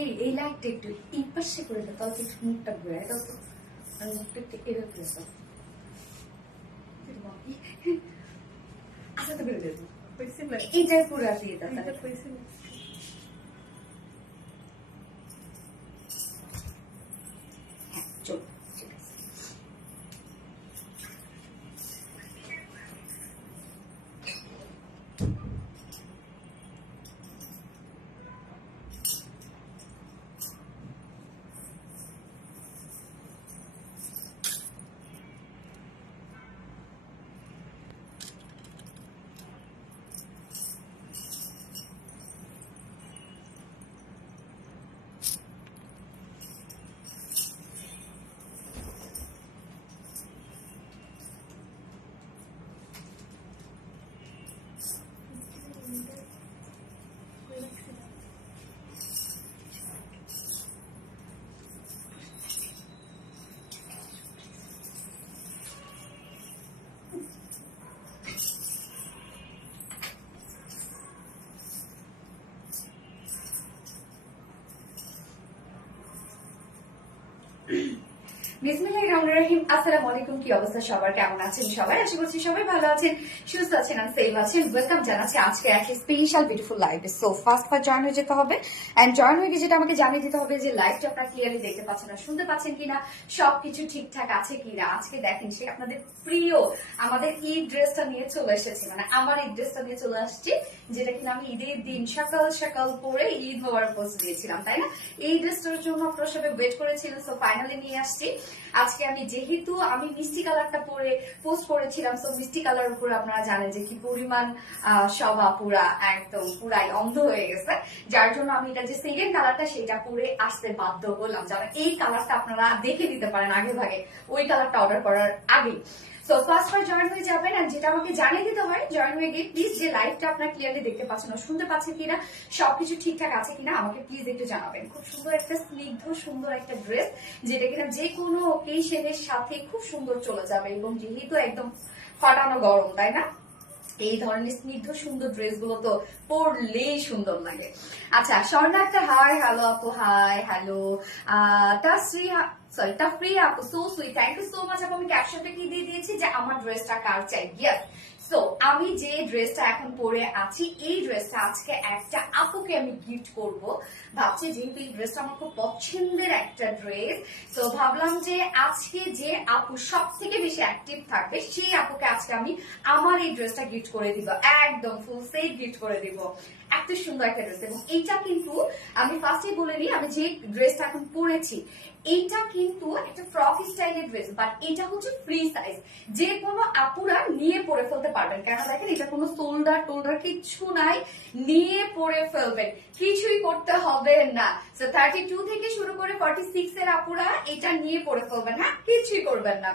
এই লাইটটা একটু এই পাশে করে দাও, তাহলে একটু মুখটা ঘুরে দাও তো। আর মুখটা একটু এভাবে করে দাও। আচ্ছা তো বেরো দেবো, এইটাই পুরো দিয়ে দাও। হ্যাঁ চলো, ঠিক আছে। বিসমিল্লাহির রহমানির রহিম। আসসালামু আলাইকুম, কি অবস্থা সবার, কেমন আছেন সবাই? আশা করছি সবাই ভালো আছেন, সুস্থ আছেন আর সেফ আছেন। ওয়েলকাম জানাচ্ছি আজকে একটা স্পেশাল বিউটিফুল লাইভে। সো ফার্স্ট জয়েন হয়ে যেতে হবে, এন্ড জয়েন হয়ে যেটা আমাকে জানিয়ে দিতে হবে যে লাইভটা আপনারা ক্লিয়ারলি দেখতে পাচ্ছেন না, শুনতে পাচ্ছেন কিনা, সবকিছু ঠিকঠাক আছে কিনা। আজকে দেখেন সে আপনাদের প্রিয় আমাদের ঈদ ড্রেসটা নিয়ে চলে এসেছি, মানে আমার ঈদ ড্রেসটা নিয়ে চলে আসছি, যেটা কিনা আমি ঈদের দিন সকাল সকাল পরে ঈদ মোবারক পোস্ট দিয়েছিলাম, তাই না? এই ড্রেসটার জন্য আপনারা সবাই ওয়েট করেছিলেন, সো ফাইনালি নিয়ে আসছি আজকে। আমি যেহেতু আমি মিষ্টি কালারটা পরে পোস্ট করেছিলাম, সো মিষ্টি কালার উপরে আপনারা জানেন যে কি পরিমাণ সব আপুরা একদম পুরাই অন্ধ হয়ে গেছে, যার জন্য আমি এটা যে সেকেন্ড কালারটা সেটা পরে আসতে বাধ্য হলাম, যারা এই কালারটা আপনারা দেখে দিতে পারেন আগে ভাগে ওই কালারটা অর্ডার করার আগে। সো ফার্স্ট জয়েন হয়ে যাবেন, আর যেটা আমাকে জানিয়ে দিতে হয় জয়েন হয়ে গিয়ে প্লিজ যে লাইভটা আপনারা ক্লিয়ারলি দেখতে পাচ্ছেন না, শুনতে পাচ্ছেন কিনা, সবকিছু ঠিকঠাক আছে কিনা আমাকে প্লিজ একটু জানাবেন। খুব সুন্দর একটা স্নিগ্ধ সুন্দর একটা ড্রেস, যেটা কিনা যে কোনো অকেশনের সাথে খুব সুন্দর চলে যাবে, এবং যেহেতু একদম ফাটানো গরম, তাই না? এই ধরনের স্নিগ্ধ সুন্দর ড্রেস গুলো তো পরলেই সুন্দর লাগে। আচ্ছা, স্বর্ণা একটা হাই, হ্যালো আপু, hi hello. Tasri, sorry Tafri আপু, so sweet, thank you so much আপু। আমি ক্যাপশনটা কি দিয়ে দিয়েছি যে আমার ড্রেসটা কার চাই। ইয়েস, সো আমি যে ড্রেসটা এখন পরে আছি এই ড্রেসটা আজকে একটা আপুকে আমি গিফট করব ভাবছি, যেহেতু এই ড্রেসটা আমার খুব পছন্দের একটা ড্রেস। তো ভাবলাম যে আজকে যে আপু সব থেকে বেশি অ্যাক্টিভ থাকবে সেই আপুকে আজকে আমি আমার এই ড্রেসটা গিফট করে দিব, একদম ফুল সেট গিফট করে দিব। এত সুন্দর একটা ড্রেস, এবং এইটা কিন্তু আমি ফার্স্টে বলে নিই, আমি যে ড্রেসটা এখন পরেছি এইটা কিন্তু একটা ফ্রক স্টাইলের ড্রেস, বাট এটা হচ্ছে ফ্রি সাইজ, যে কোনো আপুরা নিয়ে পরে ফেলতে পারবেন। কেন দেখেন এটা কোনো শোল্ডার টোল্ডার কিচ্ছু নাই, নিয়ে পরে ফেলবেন, কিছুই করতে হবে না। 32 থেকে শুরু করে 46 এর আপুরা এটা নিয়ে পরে ফেলবেন, হ্যাঁ কিছুই করবেন না।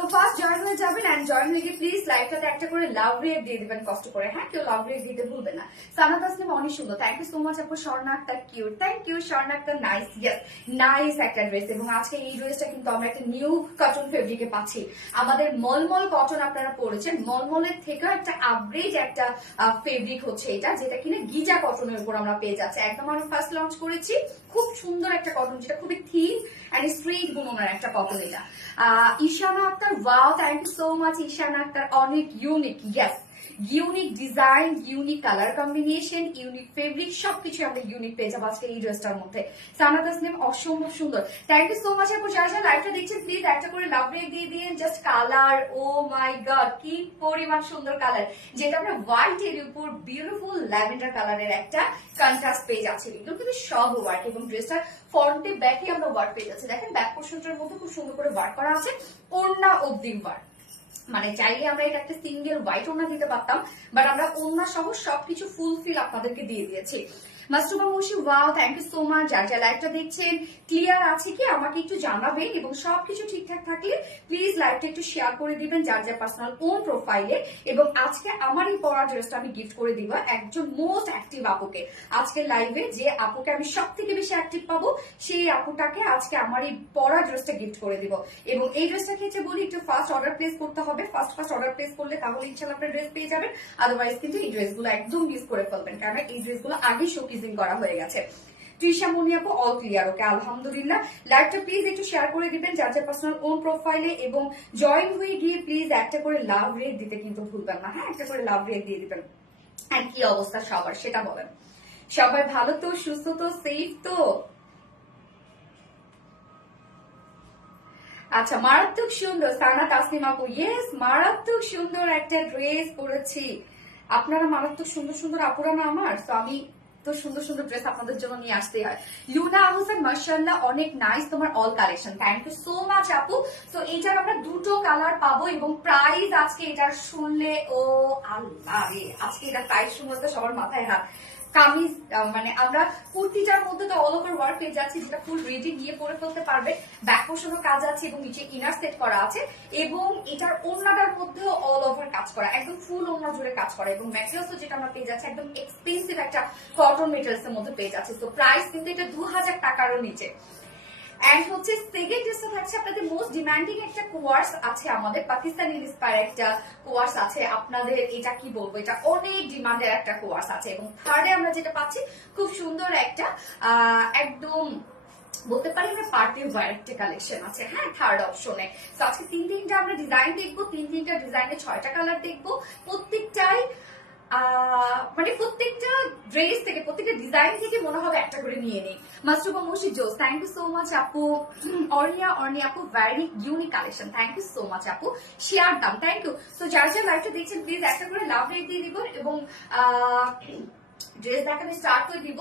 তো ফার্স্ট জয়েন হয়ে যাবেন, এন্ড জয়েন হয়ে গিয়ে প্লিজ লাইভটাতে একটা করে লাভ রেট দিয়ে দিবেন কষ্ট করে, হ্যাঁ কেউ লাভ রেট দিতে ভুলবেন না। সানাত আসলাম অনেক সুন্দর, থ্যাংক ইউ সো মাচ আপু। Swarna Akter cute, thank you. Swarna Akter nice, yes nice একটা ড্রেস, এবং আজকে এই ড্রেসটা কিন্তু আমরা একটা নিউ কটন ফেব্রিকে পাচ্ছি। আমাদের মলমল কটন আপনারা পড়েছেন, মলমলের থেকে একটা আপগ্রেড একটা ফেব্রিক হচ্ছে এটা, যেটা কিনা গিজা কটনের উপর আমরা পেয়ে যাচ্ছি। একদম আমি ফার্স্ট লঞ্চ করেছি, খুব সুন্দর একটা কটন, যেটা খুবই থিন এন্ড স্ট্রেট বুননের একটা কটন এটা। Ishana Akhtar, wow thank you so much Ishana Akhtar, অনেক unique, yes unique design, unique colour combination, unique fabric, সবকিছু আমরা ইউনিক পেয়ে যাবো আজকে এই ড্রেসটার মধ্যে। সানাত আসলাম অসম্ভব সুন্দর, থ্যাংক ইউ সো মাচ আপু। যারা যারা লাইভটা দেখছেন প্লিজ একটা করে লাভ রেট দিয়ে দিন। জাস্ট কালার, ও মাই গড কি পরিমাণ সুন্দর কালার, যেটা আমরা হোয়াইট এর উপর বিউটিফুল ল্যাভেন্ডার কালারের একটা কন্ট্রাস্ট পেয়ে যাচ্ছে। এগুলো কিন্তু সব ওয়ার্ক, এবং ড্রেসটার ফ্রন্টে ব্যাকে আমরা ওয়ার্ক পেয়ে যাচ্ছি। দেখেন ব্যাক পোর্শনটার মধ্যে খুব সুন্দর করে ওয়ার্ক করা আছে, ওড়না অবধি ওয়ার্ক, মানে চাইলে আমরা এটা একটা সিঙ্গেল হোয়াইট ওড়না দিতে পারতাম, বাট আমরা ওড়না সহ সবকিছু ফুলফিল আপনাদেরকে দিয়ে দিয়েছি। মাস্টুমা মুশি, wow thank you so much. যার যা লাইভটা দেখছেন ক্লিয়ার আছে কি আমাকে একটু জানাবেন, এবং সবকিছু ঠিকঠাক থাকলে প্লিজ লাইভটা একটু শেয়ার করে দিবেন যার যা পার্সোনাল ওন প্রোফাইলে। এবং আজকে আমার এই পরা ড্রেসটা আমি গিফট করে দিব একজন মোস্ট অ্যাক্টিভ আপুকে। আজকে লাইভে যে আপুকে আমি সব থেকে বেশি অ্যাক্টিভ পাবো সেই আপুটাকে আজকে আমার এই পরা ড্রেসটা গিফট করে দিব। এবং এই ড্রেসটা ক্ষেত্রে বলি একটু ফার্স্ট অর্ডার প্লেস করতে হবে, ফার্স্ট অর্ডার প্লেস করলে তাহলে ইনশাআল্লাহ আপনার ড্রেস পেয়ে যাবেন, আদারওয়াইজ কিন্তু এই ড্রেসগুলো একদম মিস করে ফেলবেন, কারণ এই ড্রেসগুলো আগে শোকেজিং করা হয়ে গেছে। তৃষা মনি আপু অল ক্লিয়ার, ওকে আলহামদুলিল্লাহ। লাইভটা প্লিজ একটু শেয়ার করে দিবেন যার যার পার্সোনাল ওন প্রোফাইলে, এবং জয়েন হয়ে গিয়ে প্লিজ একটা করে লাভ রেট দিতে কিন্তু ভুলবেন না, হ্যাঁ একটা করে লাভ রেট দিয়ে দিবেন। আর কি অবস্থা সবার সেটা বলেন, সবাই ভালো তো, সুস্থ তো, সেফ তো? আচ্ছা, মারাত্মক সুন্দর সানা তাসনিম আপু, ইয়েস মারাত্মক সুন্দর একটা ড্রেস পরেছি। আপনারা মারাত্মক সুন্দর সুন্দর আপুরা না আমার, তো আমি তো সুন্দর সুন্দর ড্রেস আপনাদের জন্য নিয়ে আসতে হয়। লুনা আহসান মাশাআল্লাহ, অনেক নাইস তোমার all collection, thank you so much আপু। তো এইটার আমরা দুটো কালার পাবো, এবং প্রাইস আজকে এটার শুনলে ও আল্লাহ রে, আজকে এটার প্রাইস শুনলে তো সবার মাথায় হাত। কামিজ মানে আমরা কুর্তিটার মধ্যে তো অল ওভার ওয়ার্ক পেয়ে যাচ্ছি, যেটা ফুল রেডি নিয়ে পরে ফেলতে পারবে। ব্যাক পোর্শনও কাজ আছে এবং নিচে ইনার সেট করা আছে, এবং এটার ওড়নাটার মধ্যেও অল ওভার কাজ করা, একদম ফুল ওড়না জুড়ে কাজ করা, এবং ম্যাটেরিয়ালসও যেটা আমরা পেয়ে যাচ্ছি একদম এক্সপেন্সিভ একটা কটন মেটেরিয়ালস এর মধ্যে পেয়ে যাচ্ছি। তো প্রাইস কিন্তু এটা 2000 টাকারও নিচে। এন্ড হচ্ছে সেকেন্ড ড্রেসটা থাকছে আপনাদের মোস্ট ডিমান্ডিং একটা কোয়ার্স আছে, আমাদের পাকিস্তানি ইন্সপায়ার একটা কোয়ার্স আছে আপনাদের, এটা কি বলবো, এটা অনেক ডিমান্ডের একটা কোয়ার্স আছে। এবং থার্ডে আমরা যেটা পাচ্ছি খুব সুন্দর একটা একদম বলতে পারি আমরা পার্টি ওয়্যার একটা কালেকশন আছে, হ্যাঁ থার্ড অপশনে। তো আজকে তিনটা আমরা ডিজাইন দেখবো, তিনটা ডিজাইনে 6টা কালার দেখবো, প্রত্যেকটাই মানে প্রত্যেকটা ড্রেস থেকে প্রত্যেকটা ডিজাইন থেকে মনে হবে একটা করে নিয়ে নেই। মাস্টুবা মসজিদ জোস, থ্যাংক ইউ সো মাচ আপু। অর্নিয়া আপু, very unique collection, thank you so much আপু। Share done, thank you. তো যার যার লাইভটা দেখছেন প্লিজ একটা করে লাভ রেট দিয়ে দিব, এবং ড্রেস দেখাতে স্টার্ট করে দিব।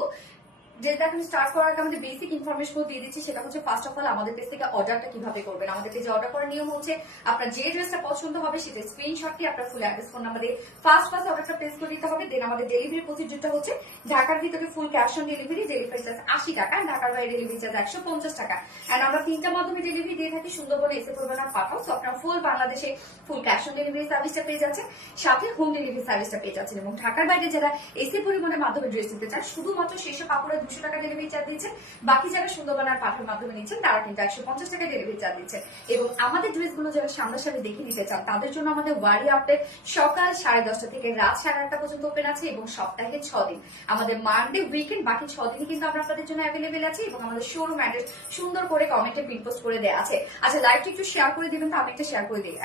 যেটা এখন স্টার্ট করার আগে আমাদের বেসিক ইনফরমেশন দিয়ে দিচ্ছি, সেটা হচ্ছে ফার্স্ট অফ অল আমাদের পেজ থেকে অর্ডারটা কিভাবে করবেন। আমাদের পেজে অর্ডার করার নিয়ম হচ্ছে আপনার যে ড্রেসটা পছন্দ হবে সেটা স্ক্রিনশট দিয়ে আপনার ফুল অ্যাড্রেস ফোন নাম্বার দিয়ে ফার্স্ট অর্ডারটা প্লেস করে দিতে হবে। দেন আমাদের ডেলিভারি প্রসিডিউরটা হচ্ছে ঢাকার ভিতরে full cash on delivery charge 80 টাকা, ঢাকার বাইরে ডেলিভারি চার্জ 150 টাকা। এন্ড আমরা 3টা মাধ্যমে ডেলিভারি দিয়ে থাকি, সুন্দরবনে এসে পড়বে না পাঠাও। তো আপনারা ফুল বাংলাদেশে ফুল ক্যাশ অন ডেলিভারি সার্ভিসটা পেয়ে যাচ্ছে, সাথে হোম ডেলিভারি সার্ভিসটা পেয়ে যাচ্ছেন। এবং ঢাকার বাইরে যারা এসে পরিমাণের মাধ্যমে ড্রেস নিতে চান, শুধুমাত্র সেসব কাপড়ে 200 টাকা ডেলিভারি চার্জ দিচ্ছেন, বাকি যারা সুন্দরবন আর পাঠার মাধ্যমে নিচ্ছেন তারা কিন্তু 150 টাকা ডেলিভারি চার্জ দিচ্ছেন। এবং আমাদের ড্রেসগুলো যারা সামনাসামনি দেখে নিতে চান তাদের জন্য আমাদের ওয়ারি আপডেট সকাল 10:30 থেকে রাত 8:30 পর্যন্ত ওপেন আছে, এবং সপ্তাহে 6 দিন, আমাদের মানডে উইকেন্ড বাকি 6 দিনই কিন্তু আমরা আপনাদের জন্য অ্যাভেলেবেল আছে। এবং আমাদের শোরুম অ্যাড্রেস সুন্দর করে কমেন্টে পিন পোস্ট করে দেওয়া আছে। আচ্ছা, লাইভটা একটু শেয়ার করে দিবেন, তো আমি একটা শেয়ার করে দিই,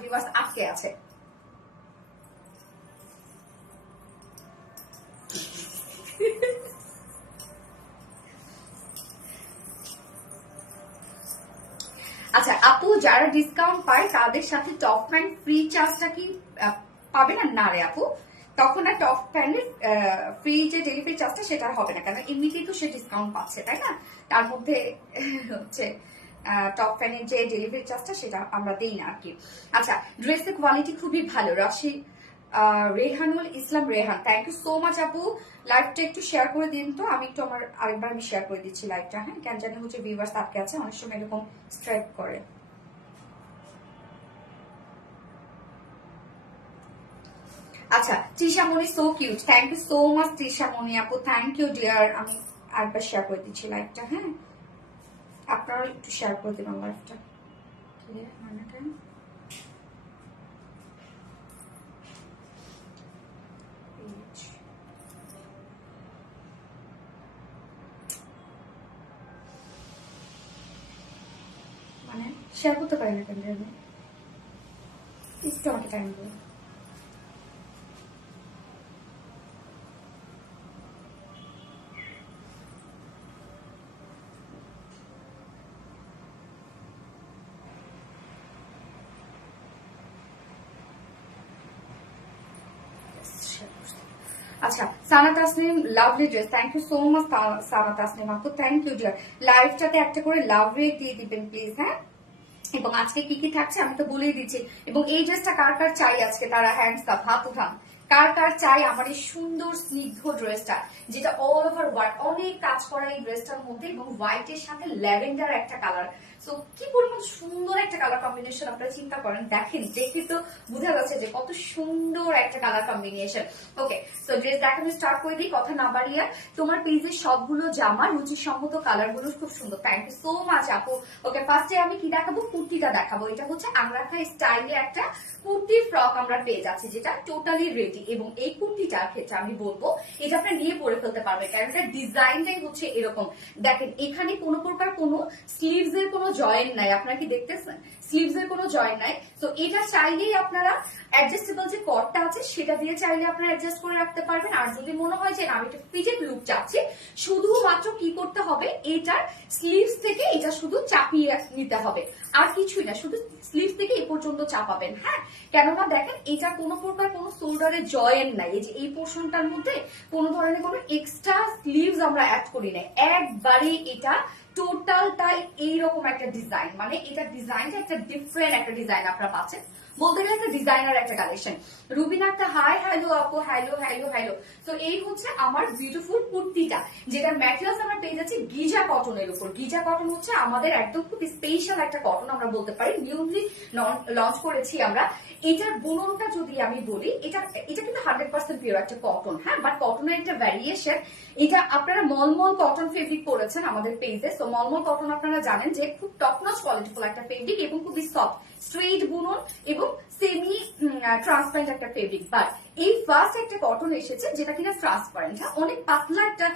ভিউয়ার্স আটকে আছে। আচ্ছা আপু, যারা ডিসকাউন্ট পায় তাদের সাথে টপ প্যান্ট ফ্রি চার্জটা কি পাবে না? না রে আপু, তখন আর টপ প্যান্টের ফ্রি যে ডেলিভারি চার্জটা সেটা হবে না, কারণ এমনিতেই তো সে ডিসকাউন্ট পাচ্ছে, তাই না? তার মধ্যে হচ্ছে টপ প্যান্টের যে ডেলিভারি চার্জটা সেটা আমরা দেই না আর কি। আচ্ছা, ড্রেসের কোয়ালিটি খুবই ভালো। Rashi Rehanul Islam Rehan, thank you so much আপু। লাইভটা একটু শেয়ার করে দিন তো, আমি একটু আমার আরেকবার আমি শেয়ার করে দিচ্ছি লাইভটা, হ্যাঁ কেন জানি হচ্ছে ভিউয়ার্স আটকে আছে, অনেক সময় এরকম স্ট্রাইক করে। আচ্ছা, Trishamoni so cute, thank you so much Trishamoni আপু, থ্যাংক ইউ ডিয়ার। আমি আরেকবার শেয়ার করে দিচ্ছি লাইভটা, হ্যাঁ আপনারা একটু শেয়ার করে দিবেন লাইভটা। মানে শেয়ার করতে পারি না কেন, একটু আমাকে টাইম দেবো। আচ্ছা, Sana Tasnim lovely dress, thank you so much Sana Tasnim আপু, থ্যাংক ইউ ডিয়ার। লাইভটাতে একটা করে লাভ রেট দিয়ে দিবেন প্লিজ, হ্যাঁ। এবং আজকে কি কি থাকছে আমি তো বলেই দিচ্ছি। এবং এই ড্রেসটা কার কার চাই আজকে তারা হ্যান্ডস আপ, হাত উঠান। কার কার চাই আমার এই সুন্দর স্নিগ্ধ ড্রেসটা, যেটা অল ওভার ওয়ার্ক, অনেক কাজ করা এই ড্রেসটার মধ্যে, এবং হোয়াইটের সাথে ল্যাভেন্ডার একটা কালার সো কি পরিমাণ সুন্দর একটা কালার কম্বিনেশন আপনারা চিন্তা করেন, দেখেন দেখে তো বোঝা যাচ্ছে যে কত সুন্দর একটা কালার কম্বিনেশন। ওকে, সো ড্রেস দেখানো স্টার্ট করে দিই কথা না বাড়িয়ে। তোমার পেজের সবগুলো জামা রুচিসম্মত কালার গুলো খুব সুন্দর, থ্যাংক ইউ সো মাচ আপু। ওকে, ফার্স্টে আমি কি দেখাবো, কুর্তিটা দেখাবো। এটা হচ্ছে আংরাখা স্টাইলে একটা কুর্তি ফ্রক আমরা পেয়ে যাচ্ছি, যেটা টোটালি রেডি। এবং এই কুর্তিটার ক্ষেত্রে আমি বলবো এটা আপনার নিয়ে পরে ফেলতে পারবে, কারণ এটা ডিজাইনটাই হচ্ছে এরকম। দেখেন এখানে কোনো প্রকার কোনো স্লিভস এর কোনো জয়েন্ট নাই, আপনারা কি দেখতেছেন? স্লিভস এর কোনো জয়েন্ট নাই। তো এটা চাইলেই আপনারা অ্যাডজাস্টেবল যে কটটা আছে সেটা দিয়ে চাইলে আপনারা অ্যাডজাস্ট করে রাখতে পারবেন। আর যদি মনে হয় যে আমি একটা ফিটেড লুক চাচ্ছি, শুধুমাত্র কি করতে হবে, এটার স্লিভস থেকে এটা শুধু চাপিয়ে নিতে হবে, আর কিছুই না, শুধু স্লিভস থেকে এই পর্যন্ত চাপাবেন। হ্যাঁ, কেননা দেখেন এটা কোনো প্রকার কোনো শোল্ডারে জয়েন্ট নাই, এই যে এই পোর্শনটার মধ্যে কোনো ধরনের কোনো এক্সট্রা স্লিভস আমরা অ্যাড করি না, একবারে এটা টোটালটাই এইরকম একটা ডিজাইন। মানে এটা ডিজাইনটা একটা ডিফারেন্ট একটা ডিজাইন আপনারা পাচ্ছেন, বলতে গেলে একটা ডিজাইনার একটা কালেকশন। রুবিনা একটা হাই, হ্যালো আপু, হ্যালো হ্যালো হ্যালো। তো এই হচ্ছে আমার বিউটিফুল কুর্তিটা, যেটা ম্যাটেরিয়ালস আমরা পেয়ে যাচ্ছি গিজা কটনের উপর। গিজা কটন হচ্ছে আমাদের একদম খুব স্পেশাল একটা কটন আমরা বলতে পারি, নিউলি লঞ্চ করেছি আমরা। এটার বুননটা যদি আমি বলি, এটা কিন্তু 100% পিওর একটা কটন। হ্যাঁ, বাট কটনের একটা ভ্যারিয়েশন। এটা আপনারা মলমল কটন ফেব্রিক করেছেন আমাদের পেজে। তো মলমল কটন আপনারা জানেন যে খুব টপ নচ কোয়ালিটিফুল একটা ফেব্রিক এবং খুবই সফট, স্ট্রেট বুনন এবং সেমি ট্রান্সপারেন্ট একটা ফেব্রিক। বাট এই ফার্স্ট একটা কটন এসেছে যেটা কিনা ট্রান্সপারেন্ট। হ্যাঁ, অনেক পাতলা একটা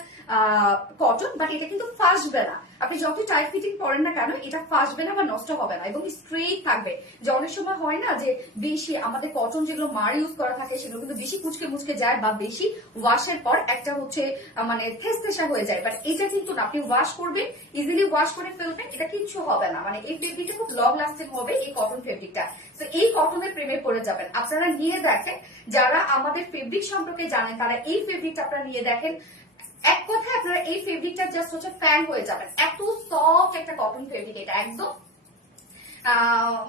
কটন, বাট এটা কিন্তু ফাঁসবে না। আপনি যত টাইট ফিটিং পরেন না কেন, এটা ফাঁসবে না বা নষ্ট হবে না এবং স্ট্রেট থাকবে। যে অনেক সময় হয় না যে বেশি আমাদের কটন যেগুলো মার ইউজ করা থাকে সেগুলো কিন্তু বেশি কুচকে মুচকে যায় বা বেশি ওয়াশের পর একটা হচ্ছে মানে থেসা হয়ে যায়। বাট এটা কিন্তু না, আপনি ওয়াশ করবেন, ইজিলি ওয়াশ করে ফেলবেন, এটা কিচ্ছু হবে না। মানে এই ফেব্রিকটা খুব লং লাস্টিং হবে, এই কটন ফেব্রিকটা। তো এই কটনের প্রেমে পড়ে যাবেন। আপনারা নিয়ে দেখেন, যারা আমাদের ফেব্রিক সম্পর্কে জানেন তারা এই ফেব্রিকটা আপনারা নিয়ে দেখেন, এক কথায় আপনারা এই ফেব্রিকটা জাস্ট হচ্ছে ফ্যান হয়ে যাবেন। এত সফট একটা কটন ফেব্রিক, এটা একদম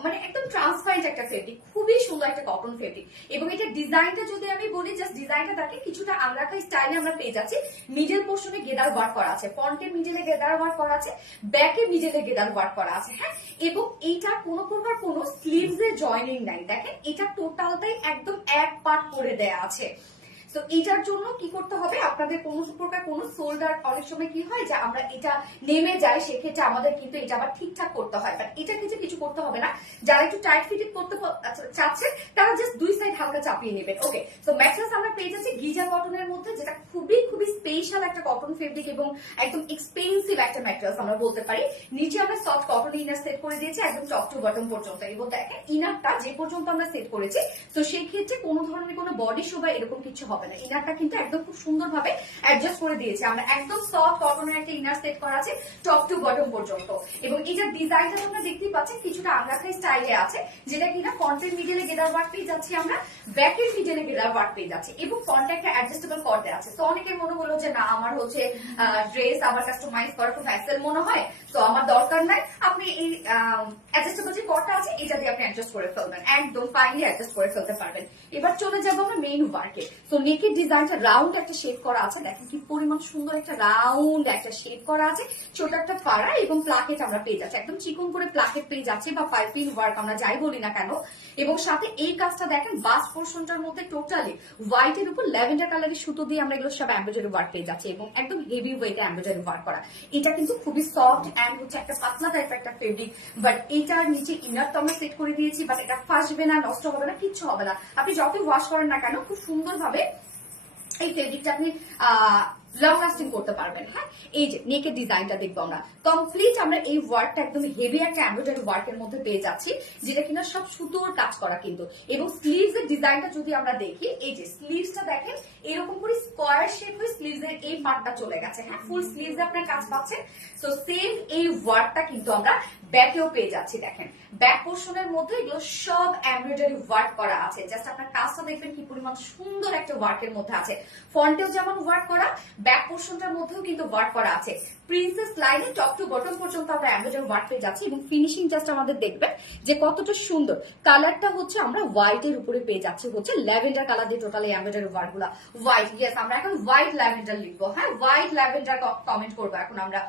মানে একদম ট্রান্সপারেন্ট একটা ফেব্রিক, খুবই সুন্দর একটা কটন ফেব্রিক। এবং এটা ডিজাইনটা যদি আমি বলি, জাস্ট ডিজাইনটা দেখেন, কিছুটা আংরাখা স্টাইলে আমরা পেয়ে যাচ্ছি। মিডল পোর্শনে গেদার ওয়ার্ক করা আছে, ফ্রন্টে মিডলে গেদার ওয়ার্ক করা আছে, ব্যাকে মিডলে গেদার ওয়ার্ক করা আছে। হ্যাঁ, এবং এইটা কোনো প্রকার কোনো স্লিভস এর জয়েনিং নাই। দেখেন এটা টোটালটাই একদম এক পার্ট করে দেয়া আছে। তো এটার জন্য কি করতে হবে, আপনাদের কোনো প্রকার কোনো শোল্ডার, অনেক সময় কি হয় যে আমরা এটা নেমে যাই, সেক্ষেত্রে আমাদের কিন্তু এটা আবার ঠিকঠাক করতে হয়। বাট এটা কিন্তু কিছু করতে হবে না। যারা একটু টাইট ফিটিং করতে চাচ্ছেন তারা জাস্ট দুই সাইড হালকা চাপিয়ে নেবেন। ওকে, তো ম্যাটেরিয়ালস আমরা পেয়ে যাচ্ছি গিজা কটনের মধ্যে, যেটা খুবই খুবই স্পেশাল একটা কটন ফেব্রিক এবং একদম এক্সপেন্সিভ একটা ম্যাটেরিয়ালস আমরা বলতে পারি। নিচে আমরা সফট কটন ইনার সেট করে দিয়েছি একদম টপ টু বটম পর্যন্ত। এবং দেখেন ইনারটা যে পর্যন্ত আমরা সেট করেছি, তো সেই ক্ষেত্রে কোনো ধরনের কোনো বডি শো বা এরকম কিছু হবে না। ইনারটা কিন্তু একদম খুব সুন্দর ভাবে অ্যাডজাস্ট করে দিয়েছে আমরা, একদম সফট কটনের একটা ইনার সেট করা আছে টপ টু বটম পর্যন্ত। এবং এটার ডিজাইনটা তোমরা দেখতেই পাচ্ছেন কিছুটা আংরাখা স্টাইলে আছে, যেটা কিনা ফ্রন্টের মিডলে গেদার ওয়ার্ক পেয়ে যাচ্ছি আমরা, ব্যাকের মিডলে গেদার ওয়ার্ক পেয়ে যাচ্ছে এবং ফ্রন্টে একটা অ্যাডজাস্টেবল কর্ডে আছে। তো অনেকের মনে হলো যে না আমার হচ্ছে ড্রেস আমার কাস্টমাইজ করা খুব হ্যাসেল মনে হয়, তো আমার দরকার নাই, আপনি এই অ্যাডজাস্টেবল যে কর্ডটা আছে এটা দিয়ে আপনি অ্যাডজাস্ট করে ফেলবেন, একদম ফাইনলি অ্যাডজাস্ট করে ফেলতে পারবেন। এবার চলে যাবো আমরা মেইন ওয়ার্কে। তো নেকের ডিজাইনটা রাউন্ড একটা শেপ করা আছে, দেখেন কি পরিমাণ সুন্দর একটা রাউন্ড একটা শেপ করা আছে, ছোট একটা ফাড়া এবং প্লাকেট আমরা পেয়ে যাচ্ছি, একদম চিকন করে প্লাকেট পেয়ে যাচ্ছে বা পাইপিং ওয়ার্ক আমরা যাই বলি না কেন। এবং সাথে এই কাজটা দেখেন বাস্ট পোর্শনটার মধ্যে টোটালি হোয়াইট এর উপর ল্যাভেন্ডার কালারের সুতো দিয়ে আমরা এগুলো সব এমব্রয়ডারি ওয়ার্ক পেয়ে যাচ্ছি এবং একদম হেভি ওয়েট এমব্রয়ডারি ওয়ার্ক করা। এটা কিন্তু খুবই সফট এন্ড হচ্ছে একটা পাতলা টাইপের একটা ফেব্রিক। বাট এটার নিচে ইনার তো আমরা সেট করে দিয়েছি, বাট এটা ফাঁসবে না, নষ্ট হবে না, কিচ্ছু হবে না। আপনি যতই ওয়াশ করেন না কেন খুব সুন্দরভাবে এই ফেব্রিকটা আপনি লং লাস্টিং করতে পারবেন। হ্যাঁ, এই যে নেকের ডিজাইনটা দেখবো আমরা কমপ্লিট, আমরা এই ওয়ার্কটা একদম হেভি একটা এমব্রয়ডারি ওয়ার্কের মধ্যে পেয়ে যাচ্ছি, যেটা কিনা সব সুতোর কাজ করা কিন্তু। এবং স্লিভস এর ডিজাইনটা যদি আমরা দেখি, এই যে স্লিভসটা দেখেন এরকম করে স্কোয়ার শেপ হয়ে স্লিভস এর এই পার্টটা চলে গেছে। হ্যাঁ, ফুল স্লিভস আপনার কাজ পাচ্ছেন। তো সেম এই ওয়ার্কটা কিন্তু আমরা ব্যাকেও পেয়ে যাচ্ছি। দেখেন ব্যাক পোর্শনের মধ্যে এগুলো সব এমব্রয়ডারি ওয়ার্ক করা আছে, জাস্ট আপনার কাজটা দেখবেন কি পরিমাণ সুন্দর একটা ওয়ার্কের মধ্যে আছে। ফ্রন্টেও যেমন ওয়ার্ক করা, ব্যাক পোর্শনটার মধ্যেও কিন্তু ওয়ার্ক করা আছে। প্রিন্সেস লাইনে টপ টু বটম পর্যন্ত আমরা এমব্রয়ডারি ওয়ার্ক পেয়ে যাচ্ছি এবং ফিনিশিং জাস্ট আমাদের দেখবেন যে কতটা সুন্দর। কালারটা হচ্ছে আমরা হোয়াইট এর উপরে পেয়ে যাচ্ছি, হচ্ছে ল্যাভেন্ডার কালার দিয়ে টোটালি এমব্রয়ডারি ওয়ার্ক গুলা হোয়াইট। ইয়েস, আমরা এখন হোয়াইট ল্যাভেন্ডার লিখবো। হ্যাঁ, হোয়াইট ল্যাভেন্ডার কমেন্ট করবো এখন আমরা।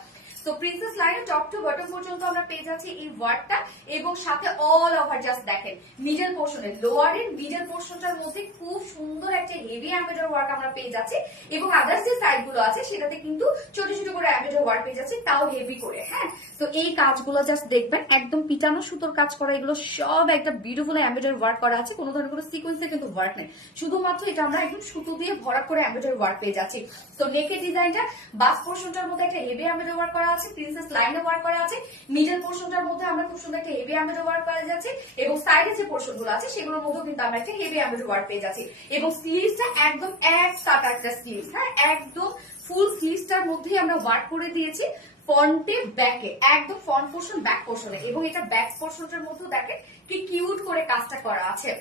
সো প্রিন্সেস লাইনে টপ টু বটম পর্যন্ত আমরা পেয়ে যাচ্ছি এই ওয়ার্কটা, এবং সাথে অল ওভার জাস্ট দেখেন মিডল পোর্শনে, লোয়ারের মিডল পোর্শনটার মধ্যে খুব সুন্দর একটা হেভি এমব্রয়ডারি ওয়ার্ক আমরা পেয়ে যাচ্ছি, এবং আদার্স যে সাইড গুলো আছে সেটাতে কিন্তু ছোট ছোট করে এমব্রয়ডারি ওয়ার্ক পেয়ে যাচ্ছি, তাও হেভি করে। হ্যাঁ, তো এই কাজগুলো জাস্ট দেখবেন একদম পিটানো সুতোর কাজ করা, এগুলো সব একটা বিউটিফুল এমব্রয়ডারি ওয়ার্ক করা আছে, কোনো ধরনের কোনো সিকোয়েন্সে কিন্তু ওয়ার্ক নেই, শুধুমাত্র এটা আমরা একদম সুতো দিয়ে ভরা করে এমব্রয়ডারি ওয়ার্ক পেয়ে যাচ্ছি। তো নেকের ডিজাইনটা বাস পোর্শনটার মধ্যে একটা হেভি এমব্রয়ডারি ওয়ার্ক করা আছে, প্রিন্সেস লাইনে ওয়ার্ক করা আছে, মিডল পোর্শনটার মধ্যে আমরা খুব সুন্দর একটা হেভি এমব্রয়ডারি ওয়ার্ক করা যাচ্ছে, এবং সাইডে যে পোর্শন গুলো আছে সেগুলোর মধ্যেও কিন্তু আমরা একটা হেভি এমব্রয়ডারি ওয়ার্ক পেয়ে যাচ্ছি, এবং স্লিভসটা একদম এক কাটা একটা স্লিভস। হ্যাঁ, একদম ফুল স্লিভসটার মধ্যেই আমরা ওয়ার্ক করে দিয়েছি ফ্রন্টে ব্যাকে, একদম ফ্রন্ট পোর্শন ব্যাক পোর্শনে, এবং এটা ব্যাক পোর্শনটার মধ্যেও দেখেন কি কিউট করে কাজটা করা আছে।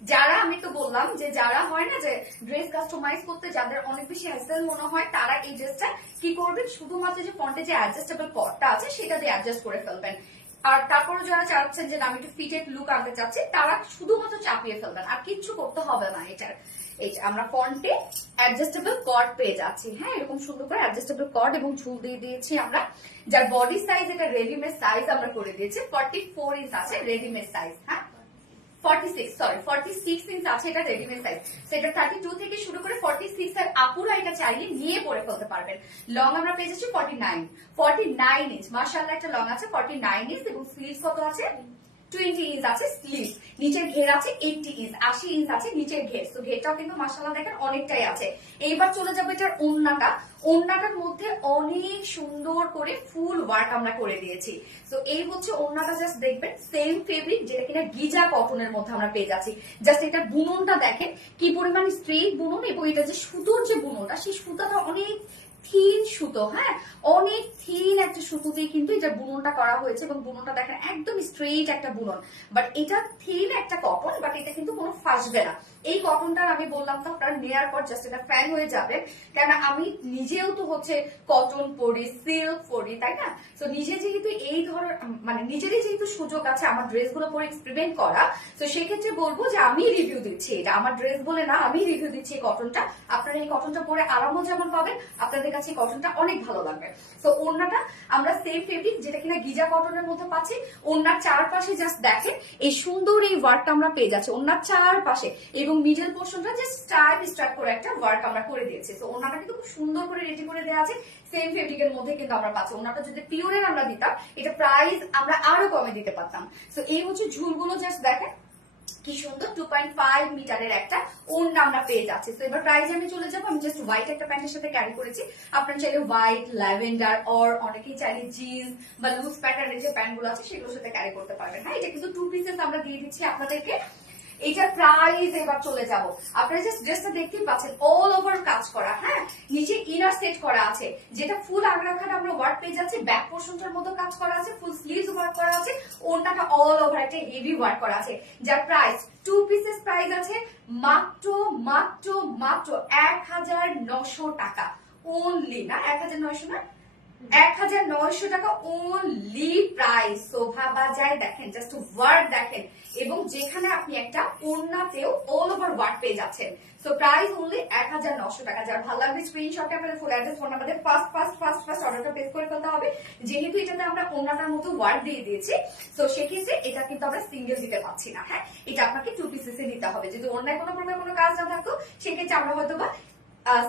যারা আমি তো বললাম যে যারা হয় না যে ড্রেস কাস্টমাইজ করতে যাদের অনেক বেশি হ্যাসেল মনে হয়, তারা এই ড্রেসটা কি করবেন, শুধুমাত্র যে ফ্রন্টে যে অ্যাডজাস্টেবল কটটা আছে সেটা দিয়ে অ্যাডজাস্ট করে ফেলবেন। আর তারপরে যারা চাচ্ছেন যে আমি একটু ফিটেড লুক আনতে চাচ্ছি, তারা শুধুমাত্র চাপিয়ে ফেলবেন, আর কিচ্ছু করতে হবে না এটার। এই যে আমরা ফ্রন্টে অ্যাডজাস্টেবল কর্ড পেয়ে যাচ্ছি। হ্যাঁ, এরকম সুন্দর করে অ্যাডজাস্টেবল কর্ড এবং ঝুল দিয়ে দিয়েছি আমরা, যার বডি সাইজ এটা রেডিমেড সাইজ আমরা করে দিয়েছি 44 ইঞ্চ আছে রেডিমেড সাইজ। হ্যাঁ, 46 ইঞ্চ আছে এটা রেডিমেড সাইজ, সেটা 32 থেকে শুরু করে 46 এর আপুরা এটা চাইলে নিয়ে পরে ফেলতে পারবেন। লং আমরা পেয়ে যাচ্ছি 49 ইঞ্চ, মাশাআল্লাহ একটা লং আছে 49 ইঞ্চ, এবং স্লিভস কত আছে 20 ইঞ্চ আছে স্লিভ, নিচের ঘের আছে 80 ইঞ্চ, 80 ইঞ্চ আছে নিচের ঘের। তো ঘেরটাও কিন্তু মাশাআল্লাহ দেখেন অনেকটাই আছে। এইবার চলে যাবে এটার ওড়নাটা, ওড়নাটার মধ্যে অনেক সুন্দর করে ফুল ওয়ার্ক আমরা করে দিয়েছি। তো এই হচ্ছে ওড়নাটা, জাস্ট দেখবেন সেম ফেব্রিক যেটা কিনা গিজা কটনের মধ্যে আমরা পেয়ে যাচ্ছি। জাস্ট এটা বুননটা দেখেন কি পরিমাণ স্ট্রেট বুনন, এবং এটা যে সুতোর যে বুননটা সেই সুতাটা অনেক থিন সুতো। হ্যাঁ, অনেক থিন একটা সুতো দিয়ে কিন্তু এটা বুননটা করা হয়েছে, এবং বুননটা দেখেন একদম স্ট্রেট একটা বুনন, বাট এটা থিন একটা কটন, বাট এটা কিন্তু কোনো ফাঁসবে না। এই কটনটা আমি বললাম তো আপনার নেয়ার পর জাস্ট এটা ফ্যান হয়ে যাবে, কেন আমি নিজেও তো হচ্ছে কটন পরি, সিল্ক পরি, তাই না? তো নিজে যেহেতু এই ধরনের মানে নিজেরই যেহেতু সুযোগ আছে আমার ড্রেসগুলো পরে এক্সপেরিমেন্ট করা, তো সেক্ষেত্রে বলবো যে আমি রিভিউ দিচ্ছি, এটা আমার ড্রেস বলে না, আমি রিভিউ দিচ্ছি এই কটনটা। আপনারা এই কটনটা পরে আরামও যেমন পাবেন, আপনাদের কাছে কটনটা অনেক ভালো লাগবে। তো ওড়নাটা আমরা সেম ফেব্রিক যেটা কিনা গিজা কটনের মধ্যে পাচ্ছি, ওড়নার চারপাশে জাস্ট দেখেন এই সুন্দর এই ওয়ার্কটা আমরা পেয়ে যাচ্ছি ওড়নার চারপাশে, এবং মিডল পোর্শনটা যে স্ট্রাইপ করে একটা ওয়ার্ক আমরা করে দিয়েছি। তো ওড়নাটা কিন্তু খুব সুন্দর করে রেডি করে দেওয়া আছে, সেম ফেব্রিকের মধ্যে কিন্তু আমরা পাচ্ছি। ওড়নাটা যদি পিওরের আমরা দিতাম, এটা প্রাইস আমরা আরো কমে দিতে পারতাম। তো এই হচ্ছে ঝুলগুলো, জাস্ট দেখেন কি সুন্দর 2.5 মিটারের একটা ওড়না আমরা পেয়ে যাচ্ছি। তো এবার প্রাইস আমি চলে যাবো, আমি জাস্ট হোয়াইট একটা প্যান্টের সাথে ক্যারি করেছি, আপনারা চাইলে হোয়াইট, ল্যাভেন্ডার, অর অনেকেই চাইলে জিন্স বা লুজ প্যাটার্নের যে প্যান্ট গুলো আছে সেগুলোর সাথে ক্যারি করতে পারবেন। হ্যাঁ, এটা কিন্তু 2 পিসেস আমরা দিয়ে দিচ্ছি আপনাদেরকে। এটার প্রাইস এবার চলে যাব, আপনারা জাস্ট ড্রেসটা দেখতেই পাচ্ছেন অল ওভার কাজ করা। হ্যাঁ, নিচে ইনার সেট করা আছে, যেটা ফুল আগ্রাখান আমরা ওয়ার্ক পেয়ে যাচ্ছি, ব্যাক পোর্শনটার মধ্যে কাজ করা আছে, ফুল স্লিভস ওয়ার্ক করা আছে, ওড়নাটা অল ওভার একটা হেভি ওয়ার্ক করা আছে, যার প্রাইস 2 পিসেস প্রাইস আছে মাত্র মাত্র মাত্র 1900 টাকা অনলি, না 1900 না 1900 টাকা অনলি প্রাইস। শোভা বাজায় দেখেন, জাস্ট ওয়ার্ক দেখেন, এবং যেখানে আপনি একটা ওড়নাতেও অল ওভার ওয়ার্ক পেয়ে যাচ্ছেন। সো প্রাইস অনলি 1900 টাকা। যার ভালো লাগবে স্ক্রিনশটে আপনাদের full address phone number first অর্ডারটা প্লেস করে ফেলতে হবে। যেহেতু এটাতে আমরা ওড়নাটার মতো ওয়ার্ক দিয়ে দিয়েছি, তো সেক্ষেত্রে এটা কিন্তু আমরা সিঙ্গেল দিতে পারছি না। হ্যাঁ, এটা আপনাকে 2 পিসেসে নিতে হবে। যদি ওড়নায় কোনো প্রকার কোনো কাজ না থাকতো, সেক্ষেত্রে আমরা হয়তো বা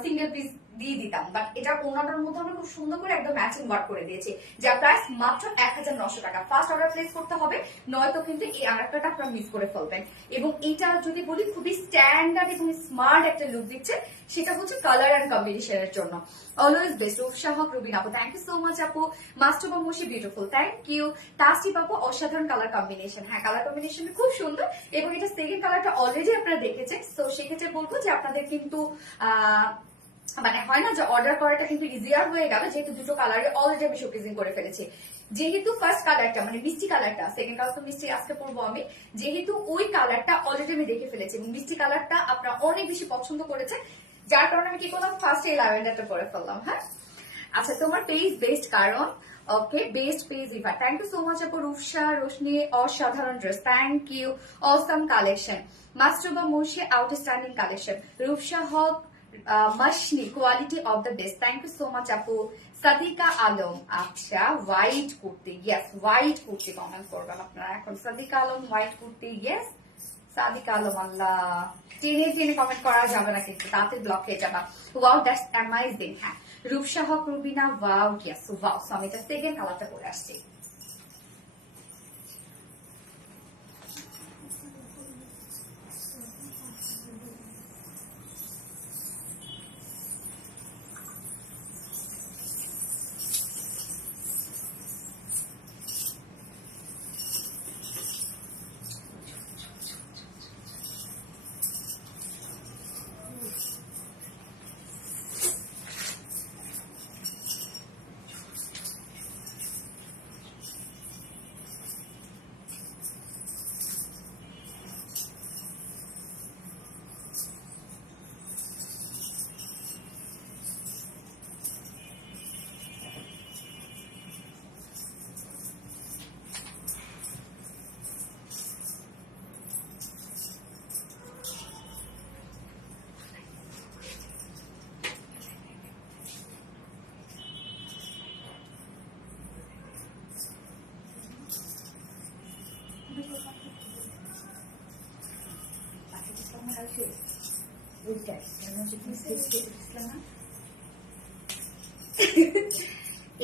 সিঙ্গেল পিস দিয়ে দিতাম, বাট এটা ওনাটার মধ্যে আমরা খুব সুন্দর করে একদম ম্যাচিং ওয়ার্ক করে দিয়েছি, যার প্রাইস মাত্র 1900 টাকা। ফার্স্ট অর্ডার প্লেস করতে হবে, নয়তো কিন্তু এই আরেকটাটা আপনারা মিস করে ফেলবেন। এবং এটা যদি বলি খুবই স্ট্যান্ডার্ড এবং স্মার্ট একটা লুক দিচ্ছে, সেটা হচ্ছে কালার এন্ড কম্বিনেশনের জন্য। অলওয়েজ বেস্ট রূপসা হক রুবিন আপু, থ্যাংক ইউ সো মাচ আপু। মাস্টার বা মুশি বিউটিফুল, থ্যাংক ইউ। তাসটিপ আপু অসাধারণ কালার কম্বিনেশন, হ্যাঁ কালার কম্বিনেশন খুব সুন্দর, এবং এটা সেকেন্ড কালারটা অলরেডি আপনারা দেখেছেন। তো সেক্ষেত্রে বলবো যে আপনাদের কিন্তু মানে হয় না যে অর্ডার করাটা কিন্তু ইজিয়ার হয়ে গেল, যেহেতু দুটো কালারে অলরেডি আমি শোকেজিং করে ফেলেছি। যেহেতু ফার্স্ট কালারটা মানে মিষ্টি কালারটা, সেকেন্ড কালার তো মিষ্টি আজকে পরবো আমি, যেহেতু ওই কালারটা অলরেডি আমি দেখে ফেলেছি এবং মিষ্টি কালারটা আপনারা অনেক বেশি পছন্দ করেছে, যার কারণে আমি কি করলাম ফার্স্ট এই ল্যাভেন্ডারটা পরে ফেললাম। হ্যাঁ, আচ্ছা তোমার পেজ বেস্ট কারণ, okay best page river, thank you so much আপু। রূপসা রোশনি অসাধারণ dress, thank you, awesome collection. মাস্টারবা মুশি আউটস্ট্যান্ডিং কালেকশন। রূপসা হক মাসনি quality of the best, thank you so much আপু। সাদিকা আলম, আচ্ছা white kurti, yes white kurti comment করবেন আপনারা এখন। Sadika Alam white kurti, yes Sadika Alam. আল্লাহ, টেনে টেনে কমেন্ট করা যাবে না কিন্তু, তাতে ব্লক হয়ে যাবে। Wow that's amazing. হ্যাঁ Rupsa Haque Rubina, wow yes wow. So আমি এটা সেকেন্ড কালারটা পরে আসছি।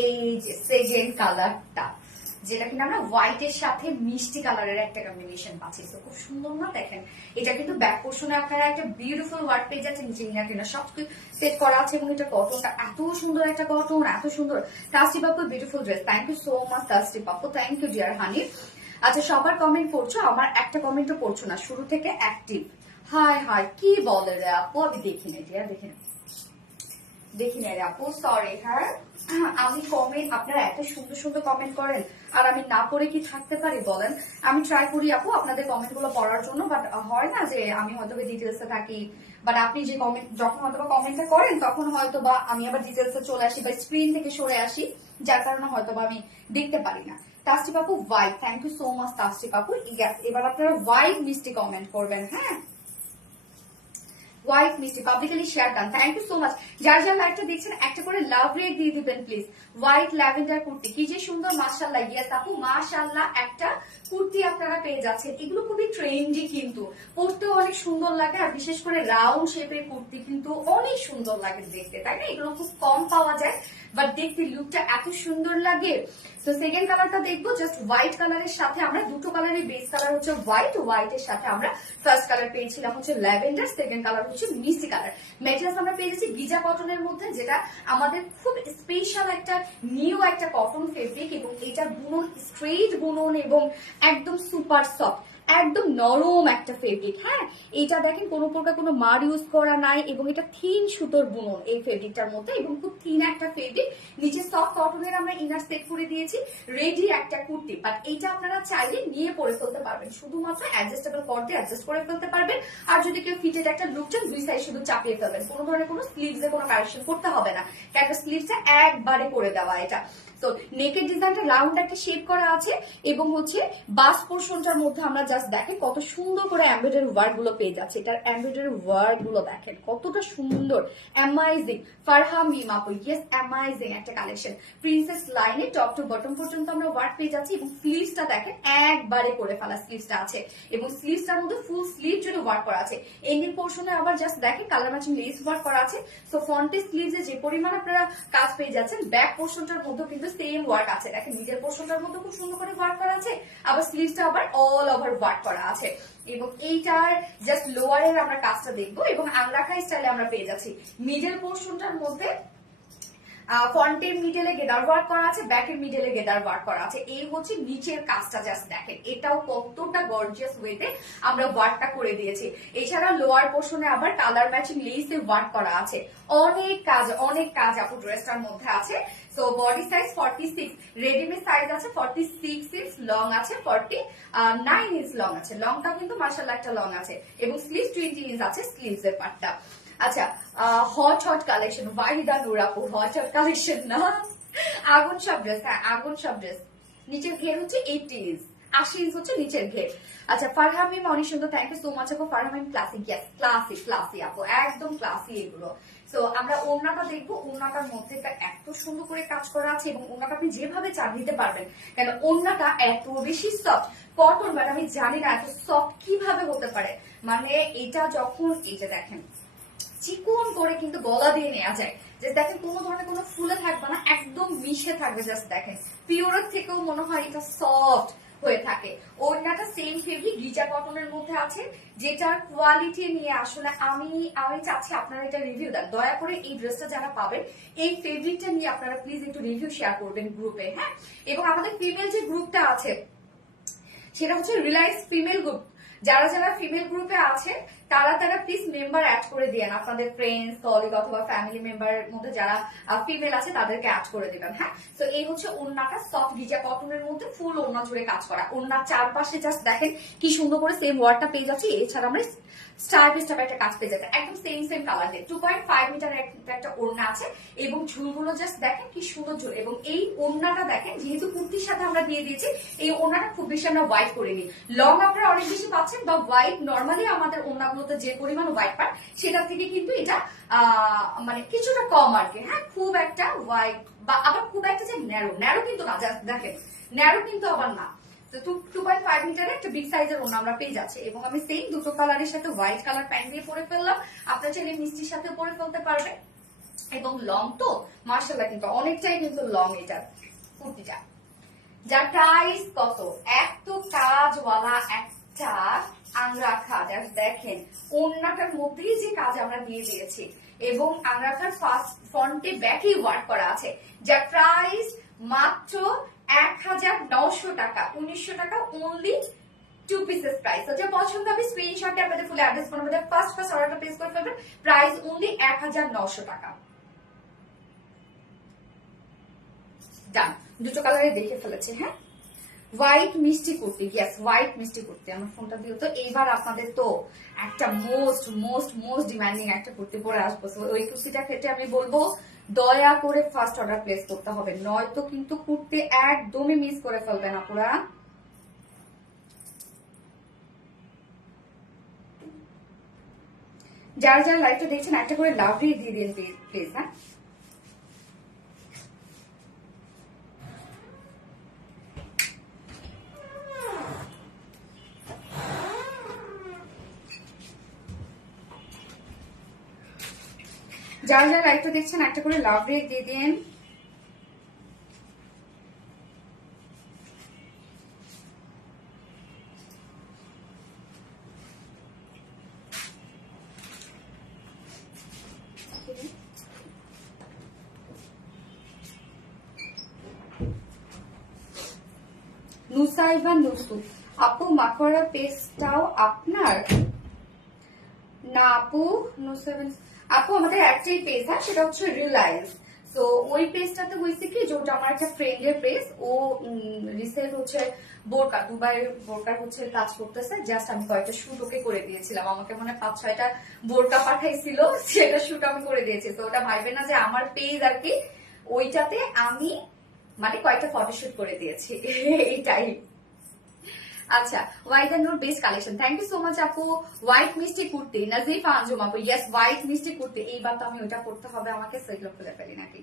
এই যে সেকেন্ড কালারটা, যেটা কিনা আমরা হোয়াইটের সাথে মিষ্টি কালারের একটা কম্বিনেশন পাচ্ছি, তো খুব সুন্দর না দেখেন। এটা কিন্তু ব্যাক পোর্শনে আপনারা একটা বিউটিফুল ওয়ার্ক পেয়ে যাচ্ছেন, নিচে ইনার টিনার সব সেট করা আছে, এবং এটা কটনটা এত সুন্দর, একটা কটন এত সুন্দর। Tasti Pappu beautiful dress, thank you so much Tasti Pappu, thank you dear honey. আচ্ছা সবার কমেন্ট পড়ছো, আমার একটা কমেন্টও পড়ছো না, শুরু থেকে অ্যাক্টিভ। হাই হাই কি বলে রে আপু, আমি দেখিনি ডিয়ার, দেখিনি রে আপু, সরি। হ্যাঁ আমি কমেন্ট, আপনারা এত সুন্দর সুন্দর কমেন্ট করেন, আর আমি না পড়ে কি থাকতে পারি বলেন? আমি ট্রাই করি আপু আপনাদের কমেন্ট গুলো পড়ার জন্য, বাট হয় না যে আমি হয়তো ডিটেলসে থাকি, বাট আপনি যে কমেন্ট যখন হয়তো কমেন্টটা করেন তখন হয়তো বা আমি আবার ডিটেলসে চলে আসি বা স্ক্রিন থেকে সরে আসি, যার কারণে হয়তো বা আমি দেখতে পারি না। Tasti Pappu white, thank you so much Tasti Pappu. এবার আপনারা হোয়াইট মিষ্টি কমেন্ট করবেন। হ্যাঁ হোয়াইট মিষ্টি publicly share done, thank you so much. যার যার লাইভটা দেখছেন একটা করে লাভ রেট দিয়ে দিবেন প্লিজ। হোয়াইট ল্যাভেন্ডার কুর্তি, কি যে সুন্দর, মাশাআল্লাহ। ইয়েস আপু মাশাআল্লাহ, একটা কুর্তি আপনারা পেয়ে যাচ্ছেন। এগুলো খুবই ট্রেন্ডি, কিন্তু পরতেও অনেক সুন্দর লাগে, আর বিশেষ করে রাউন্ড শেপের কুর্তি কিন্তু অনেক সুন্দর লাগে দেখতে, তাই না? এগুলো খুব কম পাওয়া যায়, বাট দেখতে লুকটা এত সুন্দর লাগে। তো সেকেন্ড কালারটা দেখবো, জাস্ট হোয়াইট কালারের সাথে আমরা দুটো কালারের বেস কালার হচ্ছে হোয়াইট, হোয়াইটের সাথে আমরা ফার্স্ট কালার পেয়েছিলাম হচ্ছে ল্যাভেন্ডার, সেকেন্ড কালার হচ্ছে মিষ্টি কালার। ম্যাটেরিয়ালস আমরা পেয়েছি গিজা কটনের মধ্যে, যেটা আমাদের খুব স্পেশাল একটা নিউ একটা কটন ফেব্রিক, এবং এটা বুনন স্ট্রেট বুনন এবং একদম সুপার সফট, একদম নরম একটা ফেব্রিক। হ্যাঁ এটা দেখেন কোনো প্রকার কোনো মার ইউজ করা নাই, এবং এটা থিন সুতোর বুনন এই ফেব্রিকটার মধ্যে, এবং খুব থিন একটা ফেব্রিক। নিচে সফট কটনের আমরা ইনার সেট করে দিয়েছি, রেডি একটা কুর্তি। বাট এইটা আপনারা চাইলে নিয়ে পরে ফেলতে পারবেন, শুধুমাত্র অ্যাডজাস্টেবল করতে অ্যাডজাস্ট করে ফেলতে পারবেন। আর যদি কেউ ফিটেড একটা লুক চান, দুই সাইড শুধু চাপিয়ে ফেলবেন, কোনো ধরনের কোনো স্লিভসে কোনো কারেকশন করতে হবে না, কারণ স্লিভসটা একবারে করে দেওয়া এটা। তো নেকের ডিজাইনটা রাউন্ড একটা শেপ করা আছে, এবং হচ্ছে বাস পোর্শনটার মধ্যে আমরা জাস্ট দেখেন কত সুন্দর করে এমব্রয়ডারি ওয়ার্ক গুলো পেয়ে যাচ্ছে। এটার এমব্রয়ডারি ওয়ার্ক গুলো দেখেন কতটা সুন্দর, অ্যামাইজিং। ফারহা মিম আপু, ইয়েস অ্যামাইজিং একটা কালেকশন। প্রিন্সেস লাইনে টপ টু বটম পর্যন্ত আমরা ওয়ার্ক পেয়ে যাচ্ছি, এবং স্লিভসটা দেখেন একবারে করে ফেলা স্লিভসটা আছে, এবং স্লিভসটার মধ্যে ফুল স্লিভ জন্য ওয়ার্ক করা আছে। এন্ডিং পোর্শনে আবার জাস্ট দেখেন কালার ম্যাচিং লেস ওয়ার্ক করা আছে। সো ফ্রন্টে স্লিভসে যে পরিমাণ আপনারা কাজ পেয়ে যাচ্ছেন, ব্যাক পোর্শনটার মধ্যে কিন্তু সেম ওয়ার্ক আছে। দেখেন মিডল পোর্শনটার মধ্যে খুব সুন্দর করে ওয়ার্ক করা আছে, আবার স্লিভসটা আবার অল ওভার ওয়ার্ক করা আছে। এবং এইটার জাস্ট লোয়ারের আমরা কাজটা দেখবো, এবং আংরাখা স্টাইলে আমরা পেয়ে যাচ্ছি। মিডল পোর্শনটার মধ্যে ফ্রন্টের মিডলে গেদার ওয়ার্ক করা আছে, ব্যাকের মিডলে গেদার ওয়ার্ক করা আছে। এই হচ্ছে নিচের কাজটা, জাস্ট দেখেন এটাও কতটা গর্জিয়াস ওয়েতে আমরা ওয়ার্কটা করে দিয়েছি। এছাড়া লোয়ার পোর্শনে আবার কালার ম্যাচিং লেসে ওয়ার্ক করা আছে। অনেক কাজ আপু ড্রেসটার মধ্যে আছে। So body size 46, readymade size আছে 46 ইঞ্চ, লং আছে 49 ইঞ্চ লং আছে। লংটা কিন্তু মাশাআল্লাহ একটা লং আছে, এবং স্লিভ 20 ইঞ্চ আছে স্লিভস এর পার্টটা। আচ্ছা হট কালেকশন, ওয়াহিদা নূর আপু, হট কালেকশন না, আগুন সব ড্রেস। হ্যাঁ আগুন সব ড্রেস। নিচের ঘের হচ্ছে 80 ইঞ্চ, 80 ইঞ্চ হচ্ছে নিচের ঘের। আচ্ছা ফারহামিম অনেক সুন্দর, থ্যাংক ইউ সো মাচ আপু। ফারহামিম ক্লাসিক, ইয়েস ক্লাসিক ক্লাসি আপু, একদম ক্লাসি এগুলো। তো আমরা ওড়নাটা দেখবো, ওড়নাটার মধ্যে এত সুন্দর করে কাজ করা আছে এবং ওড়নাটা আপনি যেভাবে চান নিতে পারবেন, কেন ওড়নাটা এত বেশি সফট কটন, বাট আমি জানি না এত সফট কিভাবে হতে পারে। মানে এটা যখন এই যে দেখেন চিকন করে কিন্তু গলা দিয়ে নেওয়া যায়, যে দেখেন কোনো ধরনের কোনো ফুলে থাকবে না, একদম মিশে থাকবে। জাস্ট দেখেন পিওরের থেকেও মনে হয় এটা সফট হয়ে থাকে। ওড়নাটা সেম ফেব্রিক গিজা কটনের মধ্যে আছে, যেটার কোয়ালিটি নিয়ে আসলে আমি চাচ্ছি আপনারা এটা রিভিউ দেন। দয়া করে এই ড্রেসটা যারা পাবেন এই ফেব্রিকটা নিয়ে আপনারা প্লিজ একটু রিভিউ শেয়ার করবেন গ্রুপে, হ্যাঁ। এবং আমাদের ফিমেল যে গ্রুপটা আছে সেটা হচ্ছে রিলায়েন্স ফিমেল গ্রুপ। যারা যারা ফিমেল গ্রুপে আছে তারা প্লিজ মেম্বার অ্যাড করে দিয়েন, আপনাদের ফ্রেন্ডস কলিগ অথবা ফ্যামিলি মেম্বারের মধ্যে যারা ফিমেল আছে তাদেরকে অ্যাড করে দিবেন, হ্যাঁ। তো এই হচ্ছে ওড়নাটা, সফট গিজা কটনের মধ্যে ফুল ওড়না জুড়ে কাজ করা। ওড়নার চারপাশে জাস্ট দেখেন কি সুন্দর করে সেম ওয়ার্ডটা পেয়ে যাচ্ছে। এছাড়া আমরা স্টার পিসটা একটা কাজ পেয়ে যাচ্ছে একদম সেম কালার দিয়ে। 2.5 মিটার একটা ওড়না আছে এবং ঝুলগুলো জাস্ট দেখেন কি সুন্দর ঝুল। এবং এই ওড়নাটা দেখেন যেহেতু কুর্তির সাথে আমরা দিয়ে দিয়েছি, এই ওড়নাটা খুব বেশি আমরা হোয়াইট করিনি। লং আপনারা অনেক বেশি পাচ্ছেন বা হোয়াইট নর্মালি আমাদের ওড়নাগুলোতে যে পরিমাণ হোয়াইট পান সেটার থেকে কিন্তু এটা মানে কিছুটা কম আর কি, হ্যাঁ। খুব একটা হোয়াইট বা আবার খুব একটা যে ন্যারো কিন্তু না, জাস্ট দেখেন ন্যারো কিন্তু আবার না। 2.5 মিটারের একটা বিগ সাইজের ওড়না আমরা পেয়ে যাচ্ছে। এবং আমি সেম দুটো কালারের সাথে হোয়াইট কালার প্যান্ট দিয়ে পরে ফেললাম, আপনার চাইলে মিষ্টির সাথে পরে ফেলতে পারবে। এবং লং তো মার্শাল্লাহ কিন্তু অনেকটাই কিন্তু লং এটা কুর্তিটা। যার প্রাইস কত, এত কাজওয়ালা একটা আংরাখা, জাস্ট দেখেন ওড়নাটার মধ্যেই যে কাজ আমরা দিয়ে দিয়েছি এবং আংরাখার ফ্রন্টে ব্যাকে ওয়ার্ক করা আছে, যার প্রাইস মাত্র 1900 টাকা, 1900 টাকা অনলি 2 পিসেস প্রাইস। যা পছন্দ হবে স্ক্রিনশটে আপনাদের full address phone number first অর্ডারটা প্লেস করে ফেলবেন। প্রাইস অনলি 1900 টাকা। ডান, দুটো কালারে দেখে ফেলেছি, হ্যাঁ। হোয়াইট মিষ্টি কুর্তি, ইয়েস হোয়াইট মিষ্টি কুর্তি। আমার ফোনটা দিও তো। এইবার আপনাদের তো একটা মোস্ট ডিমান্ডিং একটা কুর্তি পরে আসবো, ওই কুর্তিটা ক্ষেত্রে আমি বলবো দয়া করে ফার্স্ট অর্ডার প্লেস করতে হবে, নয়তো কিন্তু কুর্তি একদমই মিস করে ফেলবেন আপনারা। যারা যারা লাইভটা দেখছেন একটা করে লাভ দিয়ে দিন প্লিজ, হ্যাঁ। যারা যারা লাইভটা দেখছেন একটা করে লাভ রেট দিয়ে দিন। নুসাইবা নুসু আপু, মাকড়া পেস্টটাও আপনার? না আপু, নুসাইবা আপু আমাদের একটাই পেজ, হ্যাঁ, সেটা হচ্ছে রিলায়েন্স। তো ওই পেজটাতে হয়েছে কি, যেটা আমার একটা ফ্রেন্ডের পেজ, ও রিসেন্ট হচ্ছে বোরকা, দুবাইয়ের বোরকার হচ্ছে কাজ করতেছে। জাস্ট আমি কয়েকটা শুট ওকে করে দিয়েছিলাম, আমাকে মনে 5-6টা বোরকা পাঠাইছিল, সেটা শুট আমি করে দিয়েছি। তো ওটা ভাইবে না যে আমার পেজ আর কি, ওইটাতে আমি মানে কয়েকটা ফটোশুট করে দিয়েছি এইটাই। আচ্ছা, white and note best collection, thank you so much আপু। হোয়াইট মিষ্টি কুর্তি, নাজিফা আঞ্জুম আপু, ইয়েস হোয়াইট মিষ্টি কুর্তি। এইবার তো আমি ওটা করতে হবে আমাকে, সেগুলো খুলে ফেলি নাকি,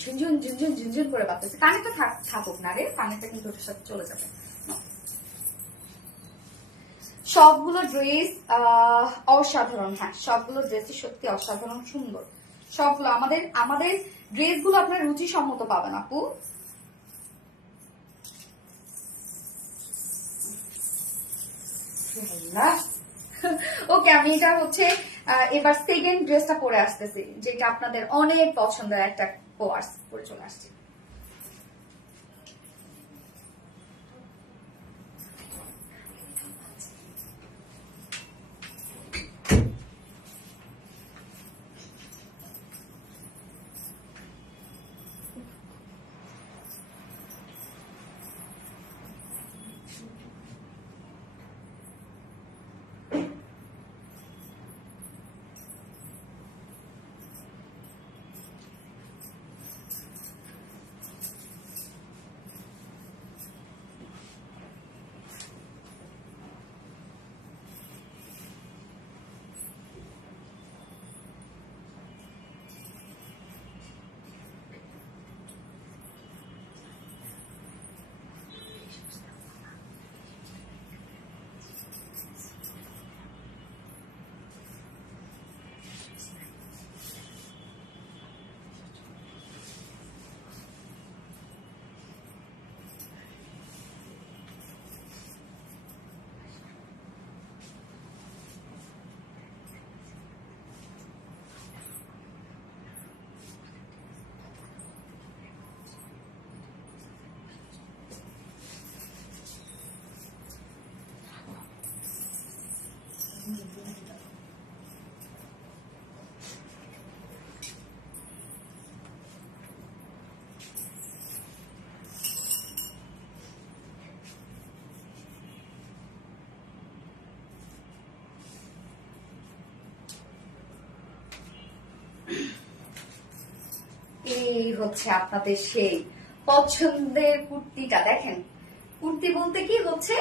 ঝুনঝুন করে বাতাচ্ছে। কানেরটা থাকুক না রে, কানেরটা কিন্তু ওটার সাথে চলে যাবে। সবগুলো ড্রেস অসাধারণ, হ্যাঁ সবগুলো ড্রেসই সত্যি অসাধারণ সুন্দর। সবগুলো আমাদের ড্রেসগুলো আপনার রুচি সম্মত পাবেন আপু। ওকে, আমি এটা হচ্ছে এবার সেকেন্ড ড্রেসটা পরে আসতেছি, যেটা আপনাদের অনেক পছন্দের একটা কোয়ার্স পরে চলে আসছে। এই হচ্ছে আপনাদের সেই পছন্দের কুর্তিটা। দেখেন, কুর্তি বলতে কি হচ্ছে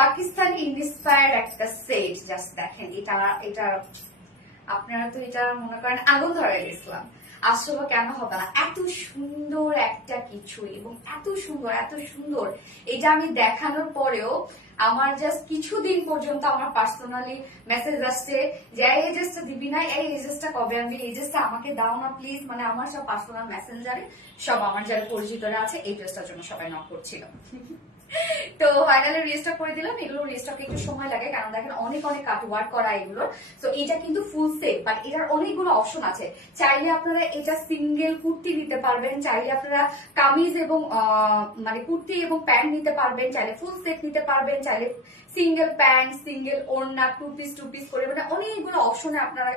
পাকিস্তানি ইন্সপায়ার্ড একটা সেট। জাস্ট দেখেন, এটা এটা আপনারা তো এটা মনে করেন আগুন ধরে গেছিলাম। আসলে কেন হবে না, এত সুন্দর একটা কিছু এবং এত সুন্দর এত সুন্দর। এটা আমি দেখানোর পরেও আমার জাস্ট কিছুদিন পর্যন্ত আমার পার্সোনালি মেসেজ আসছে যে এই ড্রেসটা দিবি না, এই ড্রেসটা কবে আনবি, এই ড্রেসটা আমাকে দাও না প্লিজ। মানে আমার সব পার্সোনাল মেসেঞ্জারে সব আমার যারা পরিচিতরা আছে এই ড্রেসটার জন্য সবাই নক করছিল। তো ফাইনালি রিস্টক করে দিলাম। এগুলো রিস্টকে একটু সময় লাগে, কারণ দেখেন অনেক অনেক কাট ওয়ার্ক করা এগুলো। তো এটা কিন্তু ফুল সেট, বাট এটার অনেকগুলো অপশন আছে। চাইলে আপনারা এটা সিঙ্গেল কুর্তি নিতে পারবেন, চাইলে আপনারা কামিজ এবং মানে কুর্তি এবং প্যান্ট নিতে পারবেন, চাইলে ফুল সেট নিতে পারবেন, চাইলে সিঙ্গেল প্যান্ট সিঙ্গেল ওড়না টু পিস করে, মানে অনেকগুলো অপশনে আপনারা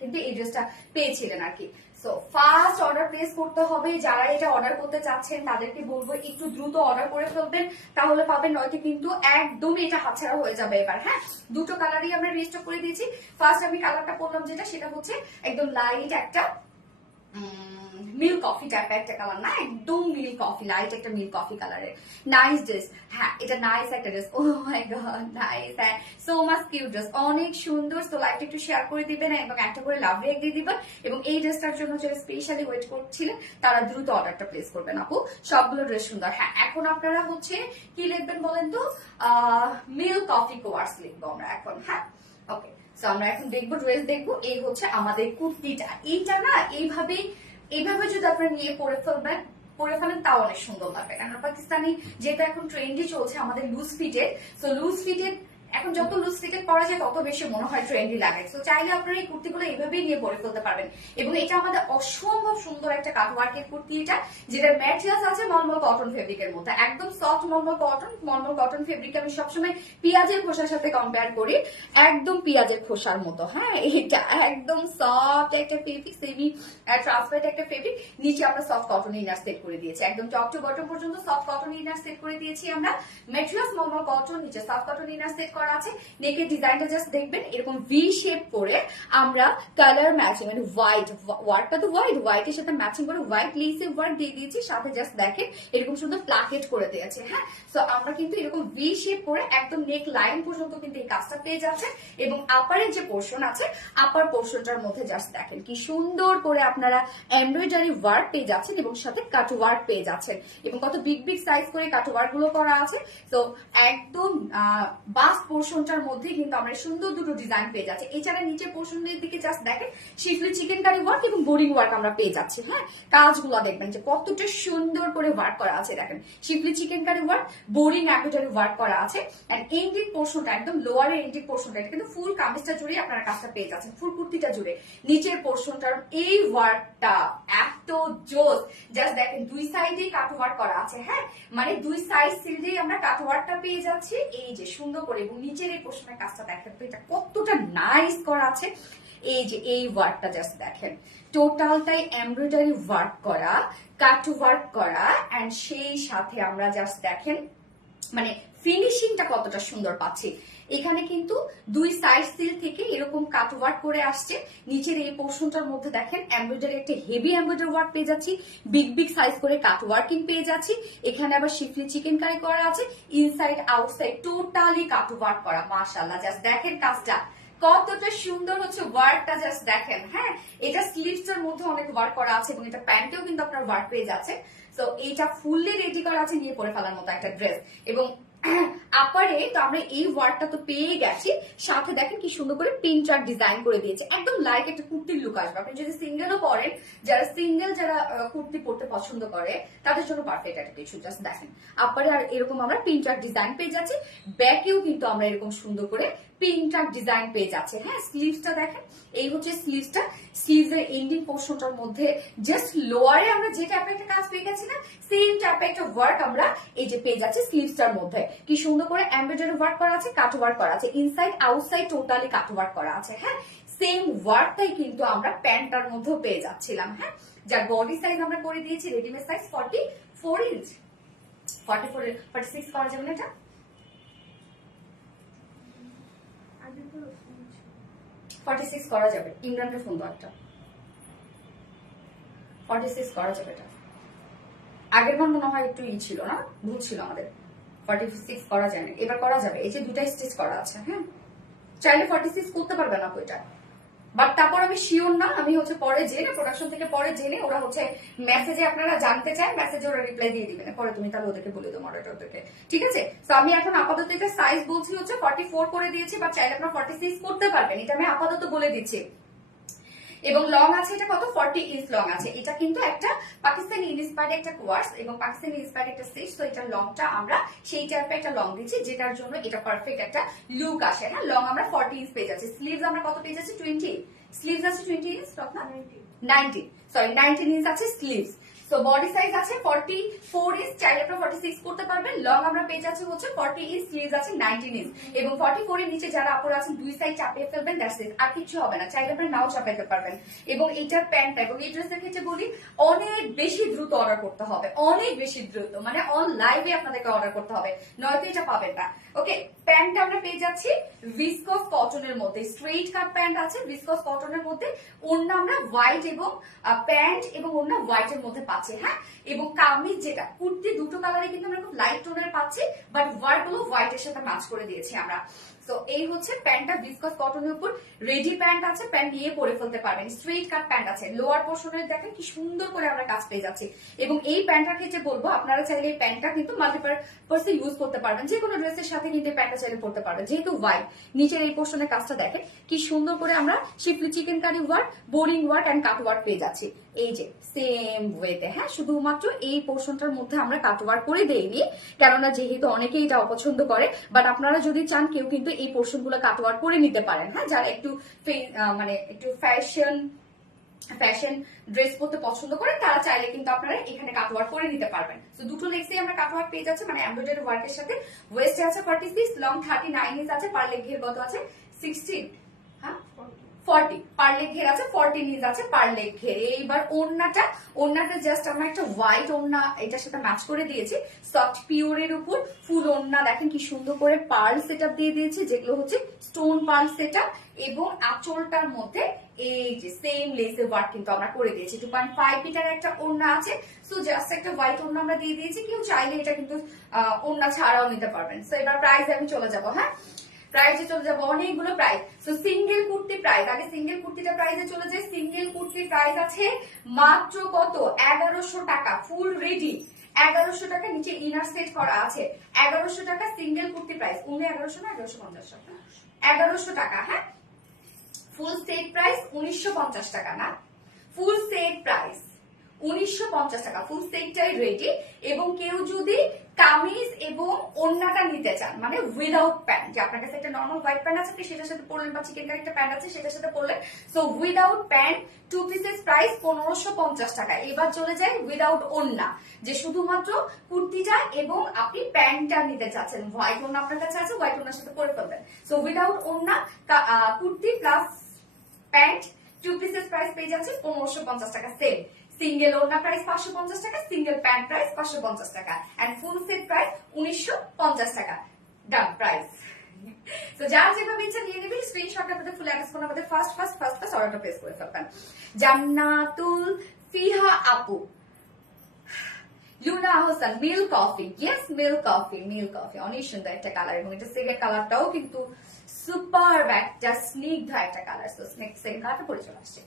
কিন্তু এই ড্রেসটা পেয়েছিলেন আর কি। সো ফার্স্ট অর্ডার প্লেস করতে হবে। যারা এটা অর্ডার করতে চাচ্ছেন তাদেরকে বলবো একটু দ্রুত অর্ডার করে ফেলবেন, তাহলে পাবেন, নয়তো কিন্তু একদমই এটা হাতছাড়া হয়ে যাবে এবার। হ্যাঁ, দুটো কালারই আমরা রিস্টক করে দিয়েছি। ফার্স্ট আমি কালারটা পরলাম যেটা, সেটা হচ্ছে একদম লাইট একটা মিল্ক কফি টাইপের একটা কালার, না একদম মিল্ক কফি, লাইট একটা মিল্ক কফি কালারের নাইস ড্রেস। হ্যাঁ, এটা নাইস একটা ড্রেস। ও মাই গড, নাইস, হ্যাঁ, সো মাচ কিউট ড্রেস, অনেক সুন্দর। তো লাইকটা একটু শেয়ার করে দিবেন এবং একটা করে লাভ রেক দিয়ে দিবেন। এবং এই ড্রেসটার জন্য যারা স্পেশালি ওয়েট করছিলেন তারা দ্রুত অর্ডারটা প্লেস করবেন আপু। সবগুলো ড্রেস সুন্দর। হ্যাঁ, এখন আপনারা হচ্ছে কি লিখবেন বলেন তো? মিল্ক কফি কোয়ার্স লিখবো আমরা এখন। হ্যাঁ, ওকে। সো আমরা এখন দেখবো, ড্রেস দেখবো। এই হচ্ছে আমাদের কুর্তিটা। এইটা না এইভাবে যদি আপনারা নিয়ে পরে ফেলেন তাও অনেক সুন্দর লাগবে। কারণ পাকিস্তানি যেটা এখন ট্রেন্ডি চলছে আমাদের loose fitted, so loose fitted এখন যত লুজ ফিটেড পরা যায় তত বেশি মনে হয় ট্রেন্ডি লাগে। তো চাইলে আপনারা এই কুর্তিগুলো এইভাবেই নিয়ে পরে ফেলতে পারবেন। এবং এটা আমাদের অসম্ভব সুন্দর একটা কাটওয়ার্কের কুর্তি, এটা যেটার ম্যাটেরিয়ালস আছে মলমল কটন ফেব্রিকের মধ্যে, একদম সফট মলমল কটন ফেব্রিক। আমি সবসময় পেঁয়াজের খোসার সাথে কম্পেয়ার করি, একদম পেঁয়াজের খোসার মতো। হ্যাঁ, এটা একদম সফট একটা ফেব্রিক, সেমি ট্রান্সপারেন্ট একটা ফেব্রিক। নিচে আমরা সফট কটন ইনার সেট করে দিয়েছি, একদম টপ টু বটম পর্যন্ত সফট কটন ইনার সেট করে দিয়েছি আমরা। ম্যাটেরিয়ালস মলমল কটন, নিচে সফট কটন ইনার সেট করা আছে। নেকের ডিজাইনটা জাস্ট দেখবেন, এরকম ভি শেপ করে আমরা কালার ম্যাচিং, মানে হোয়াইট ওয়ার্কটা তো হোয়াইটের সাথে ম্যাচিং করে হোয়াইট লেসে ওয়ার্ক দিয়ে দিয়েছি। সাথে জাস্ট দেখেন এরকম সুন্দর প্লাকেট করে দিয়েছে। হ্যাঁ, সো আমরা কিন্তু এরকম ভি শেপ করে একদম নেক লাইন পর্যন্ত কিন্তু এই কাজটা পেয়ে যাচ্ছে। এবং আপারের যে পোর্শন আছে, আপার পোর্শনটার মধ্যে জাস্ট দেখেন কি সুন্দর করে আপনারা এমব্রয়ডারি ওয়ার্ক পেয়ে যাচ্ছেন এবং সাথে কাট ওয়ার্ক পেয়ে যাচ্ছেন। এবং কত বিগ বিগ সাইজ করে কাট ওয়ার্ক গুলো করা আছে। তো একদম বাস্ট পোর্শনটার মধ্যে কিন্তু আমরা সুন্দর দুটো ডিজাইন পেয়ে যাচ্ছি। এছাড়া নিচের পোর্শনের দিকে জাস্ট দেখেন শিফলি চিকেন কারি ওয়ার্ক এবং বোরিং ওয়ার্ক আমরা পেয়ে যাচ্ছি। হ্যাঁ, কাজগুলো দেখবেন যে কতটা সুন্দর করে ওয়ার্ক করা আছে। দেখেন schiffli chikankari work, boring embroidery work করা আছে। এন্ড এন্ডিং পোর্শনটা একদম লোয়ারের এন্ডিং পোর্শনটা, এটা কিন্তু ফুল কামিজটা জুড়ে আপনারা কাজটা পেয়ে যাচ্ছেন, ফুল কুর্তিটা জুড়ে। নিচের পোর্শনটার এই ওয়ার্কটা এত জোস, জাস্ট দেখেন দুই সাইডে কাট ওয়ার্ক করা আছে। হ্যাঁ, মানে দুই সাইড সিলডেই আমরা কাট ওয়ার্কটা পেয়ে যাচ্ছি এই যে সুন্দর করে। এবং নিচের এই পোর্শনের কাজটা দেখেন তো এটা কতটা নাইস করা আছে। এই যে এই ওয়ার্কটা জাস্ট দেখেন, টোটালটাই এমব্রয়ডারি ওয়ার্ক করা, কাট ওয়ার্ক করা। এন্ড সেই সাথে আমরা জাস্ট দেখেন মানে ফিনিশিংটা কতটা সুন্দর পাচ্ছি। এখানে কিন্তু দুই সাইড সিল থেকে এরকম কাট ওয়ার্ক করে আসছে। নিচের এই পোর্শনটার মধ্যে দেখেন এমব্রয়ডারি একটা হেভি এমব্রয়ডারি ওয়ার্ক পেয়ে যাচ্ছি, বিগ বিগ সাইজ করে কাট ওয়ার্কিং পেয়ে যাচ্ছি। এখানে আবার শিফলি চিকেন কারি করা আছে, ইনসাইড আউটসাইড টোটালি কাট ওয়ার্ক করা। মাশাআল্লাহ, জাস্ট দেখেন কাজটা কতটা সুন্দর হচ্ছে, ওয়ার্কটা জাস্ট দেখেন। হ্যাঁ, এটা স্লিভস এর মধ্যে অনেক ওয়ার্ক করা আছে এবং এটা প্যান্টেও কিন্তু আপনার ওয়ার্ক পেয়ে যাচ্ছে। তো এইটা ফুললি রেডি করা আছে নিয়ে পরে ফেলার মতো একটা ড্রেস। এবং আপারে তো আমরা এই ওয়ার্কটা তো পেয়ে গেছি, সাথে দেখেন কি সুন্দর করে পিন চার্ট ডিজাইন করে দিয়েছে, একদম লাইক একটা কুর্তির লুক আসবে। আপনি যদি সিঙ্গেলও পরেন, যারা কুর্তি পরতে পছন্দ করে তাদের জন্য পারফেক্ট একটা কিছু। জাস্ট দেখেন আপারে আর এরকম আমরা পিন চার্ট ডিজাইন পেয়ে যাচ্ছি, ব্যাকেও কিন্তু আমরা এরকম সুন্দর করে পিন চার্ট ডিজাইন পেয়ে যাচ্ছে। হ্যাঁ, স্লিভসটা দেখেন, এই হচ্ছে স্লিভসটা। স্লিভসের এন্ডিং পোর্শনটার মধ্যে জাস্ট লোয়ারে আমরা যে টাইপের একটা কাজ পেয়ে গেছি না, সেম টাইপের একটা ওয়ার্ক আমরা এই যে পেয়ে যাচ্ছি স্লিভসটার মধ্যে। কি সুন্দর করে এমব্রয়ডারি ওয়ার্ক করা আছে, কাট ওয়ার্ক করা আছে, ইনসাইড আউটসাইড টোটালি কাট ওয়ার্ক করা আছে। হ্যাঁ, সেম ওয়ার্কটাই কিন্তু আমরা প্যান্টটার মধ্যেও পেয়ে যাচ্ছিলাম। হ্যাঁ, যার বডি সাইজ আমরা করে দিয়েছি রেডিমেড সাইজ 44 ইঞ্চ। 46 করা যাবে না এটা? 46 করা যাবে। ইমরানের ফোন তো একটা 46 করা যাবে এটা। আগের বার মনে হয় একটু ছিল না, ভুল ছিল আমাদের, 46 করা যায় না, এবার করা যাবে। এই যে দুটা স্টিচ করা আছে, হ্যাঁ চাইলে 46 করতে পারবে না ওইটা, বাট তারপর আমি শিওর না, আমি হচ্ছে পরে জেনে, প্রোডাকশন থেকে পরে জেনে, ওরা হচ্ছে মেসেজে আপনারা জানতে চান, মেসেজে ওরা রিপ্লাই দিয়ে দিবেন, পরে তুমি তাহলে ওদেরকে বলে দাও মডারেটরদেরকে, ঠিক আছে? তো আমি এখন আপাতত এটা সাইজ বলছি হচ্ছে 44 করে দিয়েছি, বা চাইলে আপনারা 46 করতে পারবেন, এটা আমি আপাতত বলে দিচ্ছি। এবং লং আছে এটা কত, 40 ইঞ্চ লং আছে। এটা কিন্তু একটা পাকিস্তানি ইন্সপায়ার্ড একটা কোয়ার্স এবং পাকিস্তানি ইন্সপায়ার্ড একটা স্টিচ, তো এটা লংটা আমরা সেই টাইপের একটা লং দিচ্ছি, যেটার জন্য এটা পারফেক্ট একটা লুক আসে। হ্যাঁ, লং আমরা 40 ইঞ্চ পেয়ে যাচ্ছি। স্লিভস আমরা কত পেয়ে যাচ্ছি, 20 স্লিভস আছে, 20 ইঞ্চ না 90, সরি 19 ইঞ্চ আছে স্লিভস। তো বডি সাইজ আছে 44 ইঞ্চ, চাইলে আপনারা 46 করতে পারবেন। লং আমরা পেয়ে যাচ্ছি হচ্ছে 40 ইঞ্চ, স্লিভস আছে 19 ইঞ্চ, এবং 44 এর নিচে যারা আপুরা আছেন দুই সাইড চাপিয়ে ফেলবেন, দ্যাটস ইট, আর কিছু হবে না। চাইলে আপনারা নাও চাপাইতে পারবেন। এবং এইটার প্যান্ট এবং এই ড্রেসের ক্ষেত্রে বলি অনেক বেশি দ্রুত অর্ডার করতে হবে, অনেক বেশি দ্রুত, মানে অন লাইভে আপনাদেরকে অর্ডার করতে হবে, নয়তো এটা পাবেন না। ওকে, প্যান্টটা আমরা পেয়ে যাচ্ছি ভিসকস কটনের মধ্যে, স্ট্রেইট কাট প্যান্ট আছে ভিসকস কটনের মধ্যে। ওড়না আমরা হোয়াইট এবং প্যান্ট এবং ওড়না হোয়াইটের মধ্যে পাচ্ছি, হ্যাঁ। এবং কামিজ যেটা কুর্তি, দুটো কালারে কিন্তু আমরা খুব লাইট টোনের পাচ্ছি, বাট ওয়ার্ক গুলো হোয়াইটের সাথে ম্যাচ করে দিয়েছি আমরা। তো এই হচ্ছে প্যান্টটা ভিসকস কটনের উপর রেডি প্যান্ট আছে, প্যান্ট নিয়ে পরে ফেলতে পারবেন। স্ট্রেইট কাট প্যান্ট আছে, লোয়ার পোর্শনের দেখেন কি সুন্দর করে আমরা কাজ পেয়ে যাচ্ছি। এবং এই প্যান্টটার ক্ষেত্রে বলবো আপনারা চাইলে এই প্যান্টটা কিন্তু মাল্টিপারপাসে ইউজ করতে পারবেন, যে কোনো ড্রেসের সাথে কিন্তু এই প্যান্টটা চাইলে পরতে পারবেন। যেহেতু হোয়াইট, নিচের এই পোর্শনের কাজটা দেখেন কি সুন্দর করে আমরা schiffli chikankari work, boring work and cut work পেয়ে যাচ্ছি। এই যে সেম ওয়েতে, হ্যাঁ, শুধুমাত্র এই পোর্শনটার মধ্যে আমরা কাট ওয়ার্ক করে দেইনি, কেননা যেহেতু অনেকেই এটা অপছন্দ করে, বাট আপনারা যদি চান কেউ কিন্তু এই পোর্শন গুলো কাট ওয়ার্ক করে নিতে পারেন, হ্যাঁ, যারা একটু মানে একটু ফ্যাশন ড্রেস পরতে পছন্দ করেন, তারা চাইলে কিন্তু আপনারা এখানে কাটওয়ার্ক করে নিতে পারবেন। তো দুটো লেগসে আমরা কাটওয়ার্ক পেয়ে যাচ্ছে, মানে এমব্রয়ডারি ওয়ার্কের সাথে। ওয়েস্টে আছে 46, লং 39 ইঞ্চ আছে, পার লেগ ঘের কত আছে 16, হ্যাঁ 40, পার লেগ ঘের আছে 14 ইঞ্চ আছে পার লেগ ঘের। এইবার ওড়নাটা জাস্ট আমরা একটা হোয়াইট ওড়না এটার সাথে ম্যাচ করে দিয়েছি, সফট পিওরের উপর ফুল ওড়না, দেখেন কি সুন্দর করে পার্ল সেটআপ দিয়ে দিয়েছি, যেগুলো হচ্ছে স্টোন পার্ল সেটআপ। এবং আঁচলটার মধ্যে এই যে সেম লেসের ওয়ার্ক কিন্তু আমরা করে দিয়েছি। 2.5 মিটার একটা ওড়না আছে, সো জাস্ট একটা হোয়াইট ওড়না আমরা দিয়ে দিয়েছি, কেউ চাইলে এটা কিন্তু ওড়না ছাড়াও নিতে পারবেন। সো এবার প্রাইস আমি চলে যাবো, হ্যাঁ প্রাইসে চলে যাবো, অনেকগুলো প্রাইস। তো সিঙ্গেল কুর্তি প্রাইস, আগে সিঙ্গেল কুর্তিটা প্রাইসে চলে যায়। সিঙ্গেল কুর্তির প্রাইস আছে মাত্র কত, 1100 টাকা, ফুল রেডি 1100 টাকা, নিচে ইনার সেট করা আছে 1100 টাকা সিঙ্গেল কুর্তি প্রাইস। অনলি 1100 না 1150 টাকা, 1100 টাকা, হ্যাঁ। ফুল সেট প্রাইস 1950 টাকা, না ফুল সেট প্রাইস 1950 টাকা, ফুল সেটটাই রেডি। এবং কেউ যদি কামিজ এবং ওড়নাটা নিতে চান, মানে উইদাউট প্যান্ট, যে আপনার কাছে একটা নর্মাল হোয়াইট প্যান্ট আছে আপনি সেটার সাথে পরলেন, বা চিকেন কারি একটা প্যান্ট আছে সেটার সাথে পরলেন, so without pant 2 pieces price 1550 টাকা। এবার চলে যায় উইদাউট ওড়না, যে শুধুমাত্র কুর্তিটা এবং আপনি প্যান্টটা নিতে চাচ্ছেন, হোয়াইট ওড়না আপনার কাছে আছে, হোয়াইট ওড়নার সাথে পরে ফেলবেন। সো উইদাউট ওড়না kurti plus pant 2 pieces price পেয়ে যাচ্ছে 1550 টাকা সেম। সিঙ্গেল ওড়না প্রাইস 550 টাকা, সিঙ্গেল প্যান্ট প্রাইস 550 টাকা, এন্ড ফুল সেট প্রাইস 1950 টাকা। ডান প্রাইস। তো যার যেভাবে ইচ্ছা নিয়ে নেবেন, স্ক্রিনশটটা পেতে ফুল অ্যাড্রেস ফোন আমাদের ফার্স্ট অর্ডারটা প্লেস করে ফেলবেন। জান্নাতুল ফিহা আপু, Luna Ahsan, milk coffee, yes milk coffee অনেক সুন্দর একটা কালার, এবং এটা সেকেন্ড কালারটাও কিন্তু সুপার একটা স্নিগ্ধ একটা কালার। সো সেকেন্ড কালারটা পরে চলে আসছে।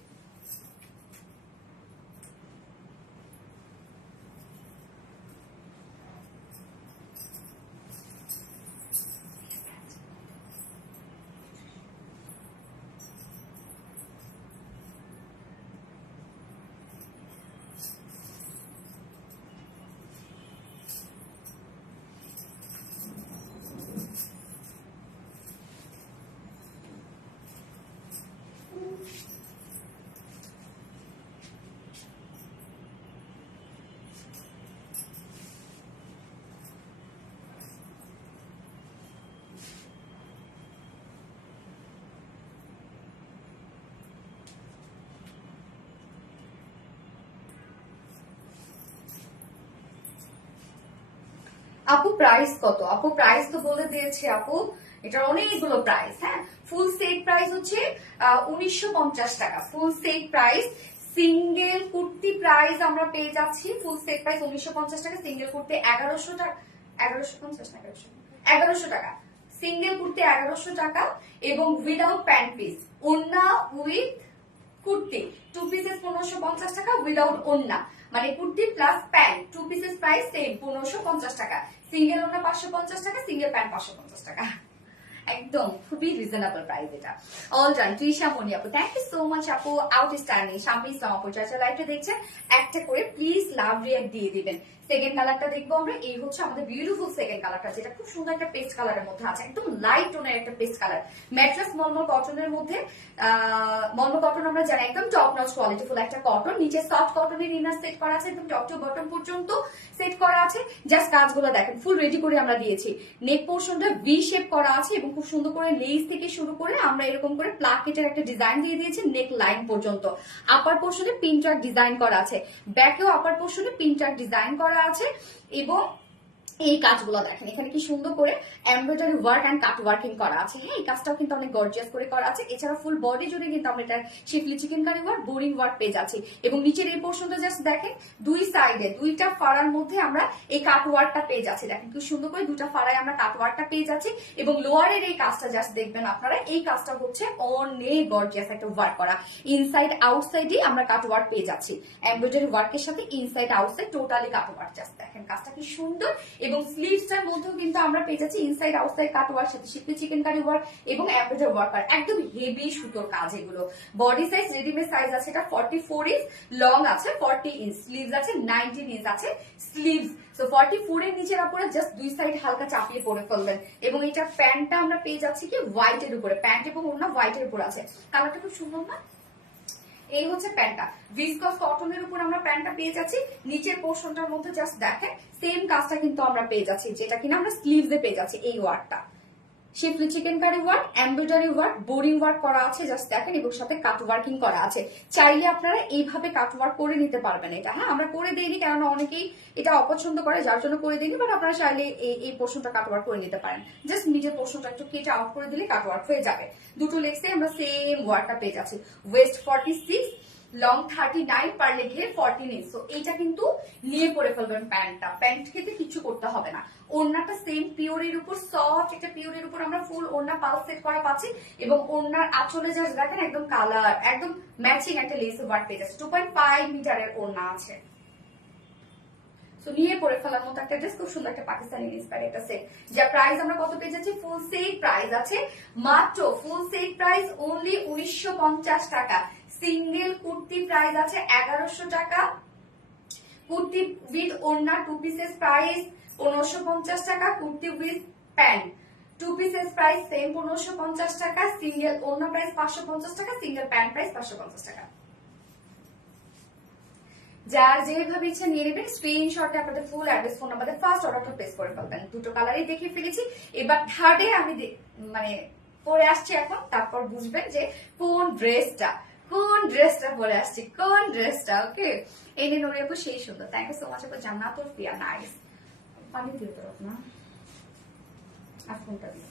আপু প্রাইস কত? আপু প্রাইস তো বলে দিয়েছি আপু, এটা অনেকগুলো প্রাইস, হ্যাঁ। ফুল সেট প্রাইস হচ্ছে 1950 টাকা, full set price single kurti price আমরা পেয়ে যাচ্ছি ফুল সেট প্রাইস 1950 টাকা, সিঙ্গেল কুর্তি 1100 টাকা, 1150 না 1100 টাকা, সিঙ্গেল কুর্তি 1100 টাকা এবং উইদাউট প্যান্ট পিস, ওন্না উইথ কুর্তি 2 পিসেস 1550 টাকা, উইদাউট ওন্না মানে kurti plus pant 2 pieces price same 1550 টাকা, সিঙ্গেল ওন্না 550 টাকা, সিঙ্গেল প্যান্ট 550 টাকা, একদম খুবই রিজনেবল প্রাইস এটা। অল ডান তৃষা মনি আপু, থ্যাংক ইউ সো মাচ আপু, আউটস্ট্যান্ডিং। শাম্মী ইসলাম আপু, যারা লাইভটা দেখছেন একটা করে প্লিজ লাভ রিয়াক্ট দিয়ে দিবেন। সেকেন্ড কালারটা দেখবো আমরা, এই হচ্ছে আমাদের বিউটিফুল সেকেন্ড কালারটা, যেটা খুব সুন্দর একটা পেস্ট কালারের মধ্যে আছে, একদম লাইট টোনের একটা পেস্ট কালার, ম্যাট্রেস মলমল কটনের মধ্যে। মলমল কটন আমরা জানি একদম টপ নচ কোয়ালিটিফুল একটা কটন, নিচে সফট কটনের ইনার সেট করা আছে, একদম টপ টু বটম পর্যন্ত সেট করা আছে। জাস্ট কাজগুলো দেখেন, ফুল রেডি করে আমরা দিয়েছি। নেক পোর্শনটা ভি শেপ করা আছে এবং খুব সুন্দর করে লেস থেকে শুরু করে আমরা এরকম করে প্লাকেটের একটা ডিজাইন দিয়ে দিয়েছি নেক লাইন পর্যন্ত। আপার পোর্শনে পিন ট্র্যাক ডিজাইন করা আছে, ব্যাকেও আপার পোর্শনে পিন ট্র্যাক ডিজাইন করা আছে এবং এই কাজগুলো দেখেন এখানে কি সুন্দর করে embroidery work and cut working করা আছে। হ্যাঁ, এই কাজটাও কিন্তু অনেক গর্জিয়াস করে করা আছে। এছাড়া ফুল বডি জুড়ে কিন্তু আমরা এটা schiffli chikankari work, boring work পেয়ে যাচ্ছি এবং নিচের এই পোর্শনটা জাস্ট দেখেন, দুই সাইডে দুইটা ফাড়ার মধ্যে আমরা এই কাট ওয়ার্কটা পেয়ে যাচ্ছি। দেখেন কি সুন্দর করে দুটা ফাড়ায় আমরা কাট ওয়ার্কটা পেয়ে যাচ্ছি এবং লোয়ারের এই কাজটা জাস্ট দেখবেন আপনারা, এই কাজটা হচ্ছে অনেক গর্জিয়াস একটা ওয়ার্ক করা। ইনসাইড আউটসাইডে আমরা কাট ওয়ার্ক পেয়ে যাচ্ছি, এমব্রয়ডারি ওয়ার্কের সাথে ইনসাইড আউটসাইড টোটালি কাট ওয়ার্ক। জাস্ট দেখেন কাজটা কি সুন্দর এবং স্লিভসটার মধ্যেও কিন্তু আমরা পেয়ে যাচ্ছি ইনসাইড আউটসাইড কাট ওয়ার্ক, সাথে শিপলি চিকেন কারি ওয়ার্ক এবং এমব্রয়ডারি ওয়ার্ক। একদম হেভি সুতোর কাজ এগুলো। বডি সাইজ রেডিমেড সাইজ আছে, এটা 44 ইঞ্চ, লং আছে 40 ইঞ্চ, স্লিভস আছে 19 ইঞ্চ আছে স্লিভস। সো 44 এর নিচের উপরে জাস্ট দুই সাইড হালকা চাপিয়ে পরে ফেলবেন এবং এটা প্যান্টটা আমরা পেয়ে যাচ্ছি কি হোয়াইট এর উপরে, প্যান্ট এবং ওড়না হোয়াইট এর উপর আছে। কালারটা খুব সুন্দর না? এই হচ্ছে প্যান্টটা, ভিসকস কটনের উপর আমরা প্যান্টটা পেয়ে যাচ্ছি। নিচের পোর্শনটার মধ্যে জাস্ট দেখেন সেম কাজটা কিন্তু আমরা পেয়ে যাচ্ছি, যেটা কিনা আমরা স্লিভসে পেয়ে যাচ্ছি। এই ওয়ার্কটা schiffli chikankari work, embroidery work, boring work করা আছে জাস্ট দেখেন এবং সাথে কাট ওয়ার্কিং করা আছে। চাইলে আপনারা এইভাবে কাট ওয়ার্ক করে নিতে পারবেন এটা। হ্যাঁ, আমরা করে দিইনি কেননা অনেকেই এটা অপছন্দ করে, যার জন্য করে দিইনি, বাট আপনারা চাইলে এই পোর্শনটা কাট ওয়ার্ক করে নিতে পারেন। জাস্ট নিজের পোর্শনটা একটু কেটে আউট করে দিলে কাট ওয়ার্ক হয়ে যাবে। দুটো লেগসে আমরা সেম ওয়ার্কটা পেয়ে যাচ্ছি। ওয়েস্ট 46, লং 39, পার লেগে 14 ইঞ্চ। তো এইটা কিন্তু নিয়ে পরে ফেলবেন প্যান্টটা, প্যান্ট খেতে কিছু করতে হবে না। ওড়নাটা সেম পিওরের উপর, সফট একটা পিওরের উপর আমরা ফুল ওড়না পাল সেট করা পাচ্ছি এবং ওড়নার আঁচলে জাস্ট দেখেন একদম কালার, একদম ম্যাচিং একটা লেস ওয়ার্ক পেয়ে যাচ্ছে। 2.5 মিটারের ওড়না আছে। তো নিয়ে পরে ফেলার মতো একটা ড্রেস, খুব সুন্দর একটা পাকিস্তানি ইন্সপায়ার্ড একটা সেট। যা প্রাইস আমরা কত পেয়ে যাচ্ছি? ফুল সেট প্রাইস আছে মাত্র, ফুল সেট প্রাইস অনলি 1950 টাকা। সিঙ্গেল কুর্তি প্রাইস আছে 1100 টাকা, কুর্তি উইথ ওড়না 2 পিসেস প্রাইস 1550 টাকা, kurti with pant 2 pieces price same 1550 টাকা, সিঙ্গেল ওড়না প্রাইস 550 টাকা, সিঙ্গেল প্যান্ট প্রাইস 550 টাকা। যার যেভাবে ইচ্ছা নিয়ে নেবেন, স্ক্রিনশটে আপনাদের full address, phone number, first অর্ডারটা প্লেস করে ফেলবেন। দুটো কালারই দেখিয়ে ফেলেছি, এবার থার্ডে আমি মানে পরে আসছি এখন, তারপর বুঝবেন যে কোন ড্রেসটা পরে আসছি, কোন ড্রেসটা। ওকে, এই নিয়ে নোরে আপু সেই সুন্দর, থ্যাংক ইউ সো মাচ আপু। জান্নাতুল ফিয়া, নাইস। পানি দিও তরফ না, আর ফোনটা দিও।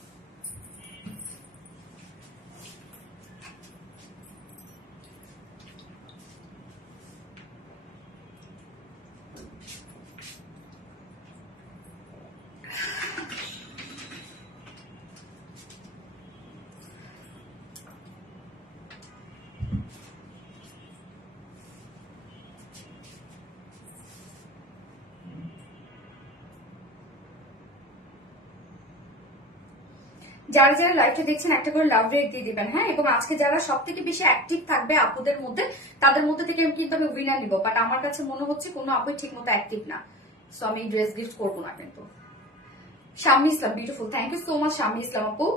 যারা যারা লাইভটা দেখছেন একটা করে লাভ রেট দিয়ে দিবেন। হ্যাঁ, এবং আজকে যারা সব থেকে বেশি অ্যাক্টিভ থাকবে আপুদের মধ্যে, তাদের মধ্যে থেকে কিন্তু আমি উইনার নিব। বাট আমার কাছে মনে হচ্ছে কোনো আপুই ঠিক মতো অ্যাক্টিভ না, সো আমি ড্রেস গিফট করবো না কিন্তু। Shammi Islam, beautiful, thank you so much Shammi Islam আপু।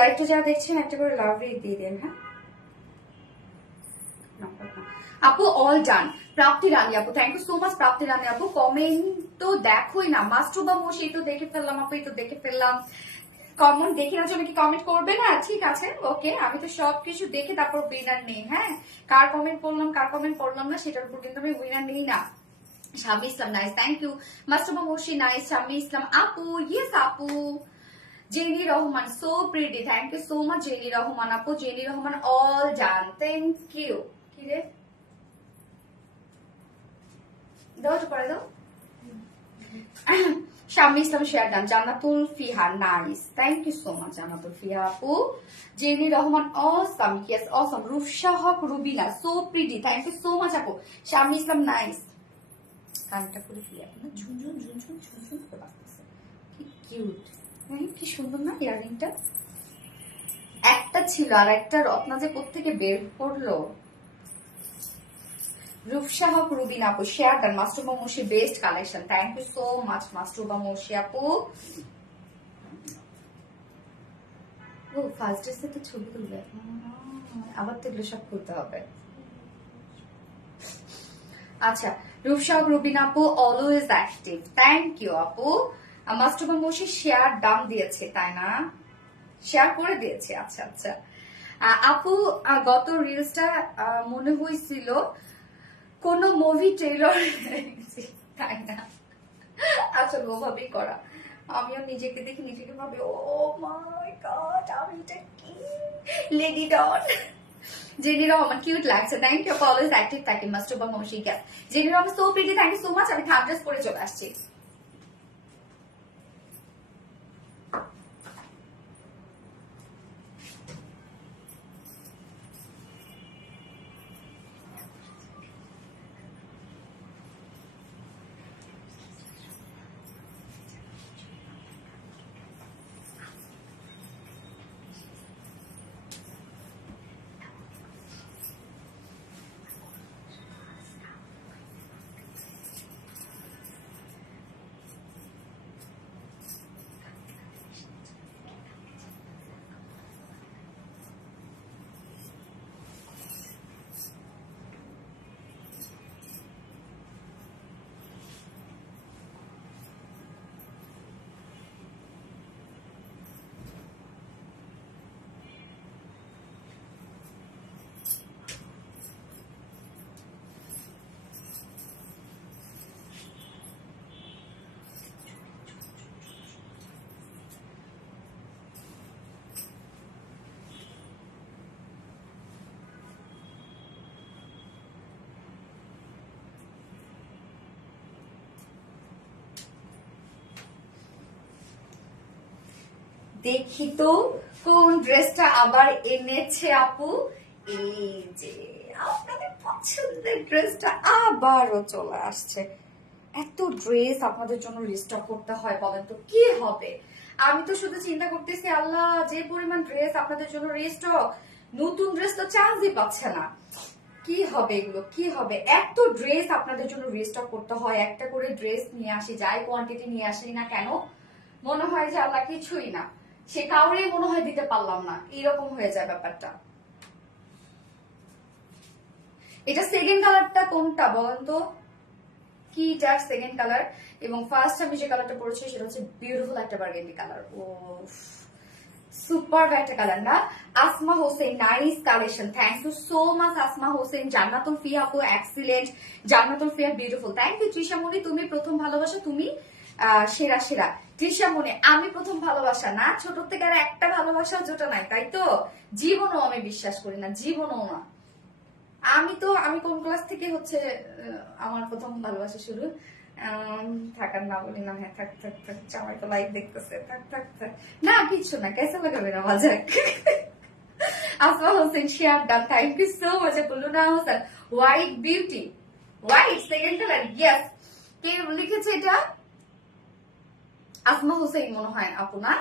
লাইভটা যারা দেখছেন একটা করে লাভ রেট দিয়ে দেন। হ্যাঁ আপু, অল ডান। প্রাপ্তি রানী আপু, থ্যাংক ইউ সো মাচ প্রাপ্তি রানী আপু। কমেন্ট তো দেখোই না, মাস্টু বা মোশ, এই তো দেখে ফেললাম আপু, এই তো দেখে ফেললাম। কমেন্ট দেখে না জন্য কি কমেন্ট করবে না? ঠিক আছে, ওকে, আমি তো সবকিছু দেখে তারপর উইনার নেই। হ্যাঁ, কার কমেন্ট পড়লাম কার কমেন্ট পড়লাম না সেটার উপর কিন্তু আমি উইনার নেই না। Shami Islam nice, thank you. মাস্টারমা মর্শি নাইস, শামি ইসলাম আপু, ইয়েস আপু। Jenny Rahman so pretty, thank you so much Jenny Rahman আপু। Jenny Rahman all done, thank you. কি রে, দাও তো করে দাও। শামি ইসলাম share done. Jannatul Fiha nice, thank you so much Jannatul Fiha আপু। Jenny Rahman awesome, yes awesome. Rupsa Haque Rubina so pretty, thank you so much আপু। শামি ইসলাম নাইস। কানটা করে কি আপনার ঝুনঝুন ঝুনঝুন ঝুনঝুন করে বাজতেছে, কি কিউট। কি সুন্দর না ইয়াররিংটা। একটা ছিল আর একটা রত্না যে কোত্থেকে বের করলো। রূপসা হক রুবিন আপু শেয়ার ডান। মাস্টুবা মুশি best collection, thank you so much মাস্টুবা মুশি আপু। ও ফার্স্ট ড্রেসে তো ছবি তুলবে, আবার তো এগুলো সব খুলতে হবে। আচ্ছা, রূপসা হক রুবিন আপু অলওয়েজ অ্যাক্টিভ, থ্যাংক ইউ আপু। মাস্টুবা মুশি শেয়ার ডান দিয়েছে তাই না? শেয়ার করে দিয়েছে, আচ্ছা আচ্ছা। আপু গত রিলসটা মনে হয়েছিল কোন মুভি ট্রেলার, তাই না? আসলে ওভাবেই করা। আমিও নিজেকে দেখি নিজেকে ভাবি ও মাই গড আমি এটা কি, lady don. Jenny Rahman cute লাগছে, থ্যাংক ইউ। অলওয়েজ অ্যাক্টিভ থাকেন মাস্টুবা মৌসি গ্যাস। Jenny Rahman so pretty, thank you so much. আমি থার্ড ড্রেস পরে চলে আসছি। দেখি তো কোন ড্রেসটা আবার এনেছে আপু। এই যে আপনাদের পছন্দের ড্রেসটা আবারও চলে আসছে। এত ড্রেস আপনাদের জন্য রিস্টক করতে হয়, বলেন তো কি হবে? আমি তো শুধু চিন্তা করতেছি আল্লাহ যে পরিমাণ ড্রেস আপনাদের জন্য রিস্টক, নতুন ড্রেস তো চান্সই পাচ্ছে না। কি হবে এগুলো, কি হবে? এত ড্রেস আপনাদের জন্য রিস্টক করতে হয়, একটা করে ড্রেস নিয়ে আসি, যাই কোয়ান্টিটি নিয়ে আসি না কেন মনে হয় যে আল্লাহ কিছুই না, সে কাউরে মনে হয় দিতে পারলাম না, এরকম হয়ে যায় ব্যাপারটা। এটা সেকেন্ড কালারটা কোনটা বলেন তো, কি এটার সেকেন্ড কালার? এবং ফার্স্ট আমি যে কালারটা পরেছি সেটা হচ্ছে বিউটিফুল একটা বার্গেন্ডি কালার। ও সুপার একটা কালার না? Asma Hossain nice collection, thank you so much Asma Hossain. Jannatul Fiha আপু excellent, Jannatul Fiha beautiful, thank you. Trishamoni তুমি প্রথম ভালোবাসা, তুমি সেরা সেরা। তৃষামণি আমি প্রথম ভালোবাসা না, ছোট থেকে আর একটা ভালোবাসা জোটা নাই, তাই তো? জীবনও আমি বিশ্বাস করি না, জীবনও না। আমি কোন ক্লাস থেকে হচ্ছে আমার প্রথম ভালোবাসা শুরু, থাকার না বলি না। হ্যাঁ থাক থাক থাক, জামাই তো লাইভ দেখতেছে, থাক থাক থাক না, কিচ্ছু না, কেসে লাগাবে না মজাক। Asma Hossain share done, thank you so much. Luna Hossain white beauty, white second colour, yes. কে লিখেছে এটা? আসমা হোসেন মনে হয় আপু না?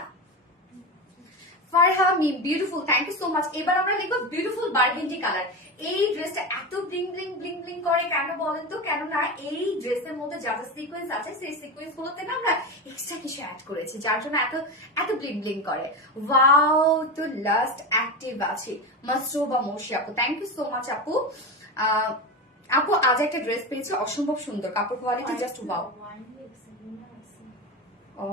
Farha Mim beautiful, thank you so much. এবার আমরা লিখবো বিউটিফুল বার্গেন্ডি কালার। এই ড্রেসটা এত ব্লিং ব্লিং ব্লিং ব্লিং করে কেন বলেন তো? কেননা এই ড্রেসের মধ্যে যা যা সিকোয়েন্স আছে সেই সিকোয়েন্স গুলোতে না আমরা এক্সট্রা কিছু অ্যাড করেছি, যার জন্য এত এত ব্লিং ব্লিং করে। ওয়াও, তো লাস্ট অ্যাক্টিভ আছে মাসরুবা মৌসি আপু, থ্যাংক ইউ সো মাচ আপু। আপু আজ একটা ড্রেস পেয়েছি অসম্ভব সুন্দর, কাপড় কোয়ালিটি জাস্ট ওয়াও। ও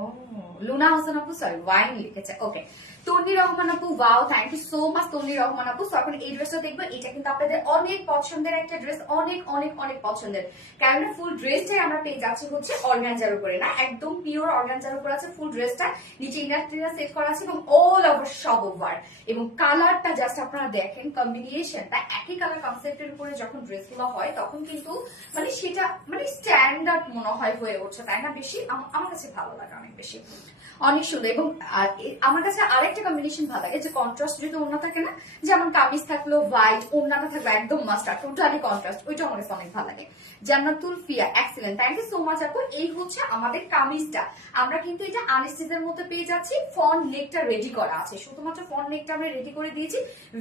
লুনা হোসেন আপু সরি ওয়াইন লিখেছে ওকে। তন্নি রহমান আপু wow thank you so much Tonni Rahman আপু। সো এখন এই ড্রেসটা দেখবো, এটা কিন্তু আপনাদের অনেক পছন্দের একটা ড্রেস, অনেক অনেক অনেক পছন্দের, কেননা ফুল ড্রেসটাই আমরা পেয়ে যাচ্ছি হচ্ছে অর্গানজার উপরে, না একদম পিওর অর্গানজার উপর আছে ফুল ড্রেসটা, নিচে ইনার ট্রিনার সেট করা আছে এবং অল ওভার সব ওভার, এবং কালারটা জাস্ট আপনারা দেখেন কম্বিনেশনটা, একই কালার কনসেপ্টের উপরে যখন ড্রেসগুলো হয় তখন কিন্তু মানে সেটা মানে স্ট্যান্ডার্ড মনে হয় হয়ে উঠছে, তাই না? বেশি আমার কাছে ভালো লাগে অনেক বেশি, অনেক সুন্দর। এবং আমার কাছে আরেকটা কম্বিনেশন ভালো লাগে যে কন্ট্রাস্ট যদি ওড়না থাকে না, যেমন কামিজ থাকলো হোয়াইট, ওড়নাটা থাকলো একদম মাস্টার্ড, টোটালি কন্ট্রাস্ট, ওইটা আমার কাছে অনেক ভালো লাগে। Jannatul Fiha excellent, thank you so much আপু। এই হচ্ছে আমাদের কামিজটা, আমরা কিন্তু এটা আনস্টিচের মধ্যে পেয়ে যাচ্ছি, ফ্রন্ট নেকটা রেডি করা আছে, শুধুমাত্র ফ্রন্ট নেকটা আমরা রেডি করে দিয়েছি,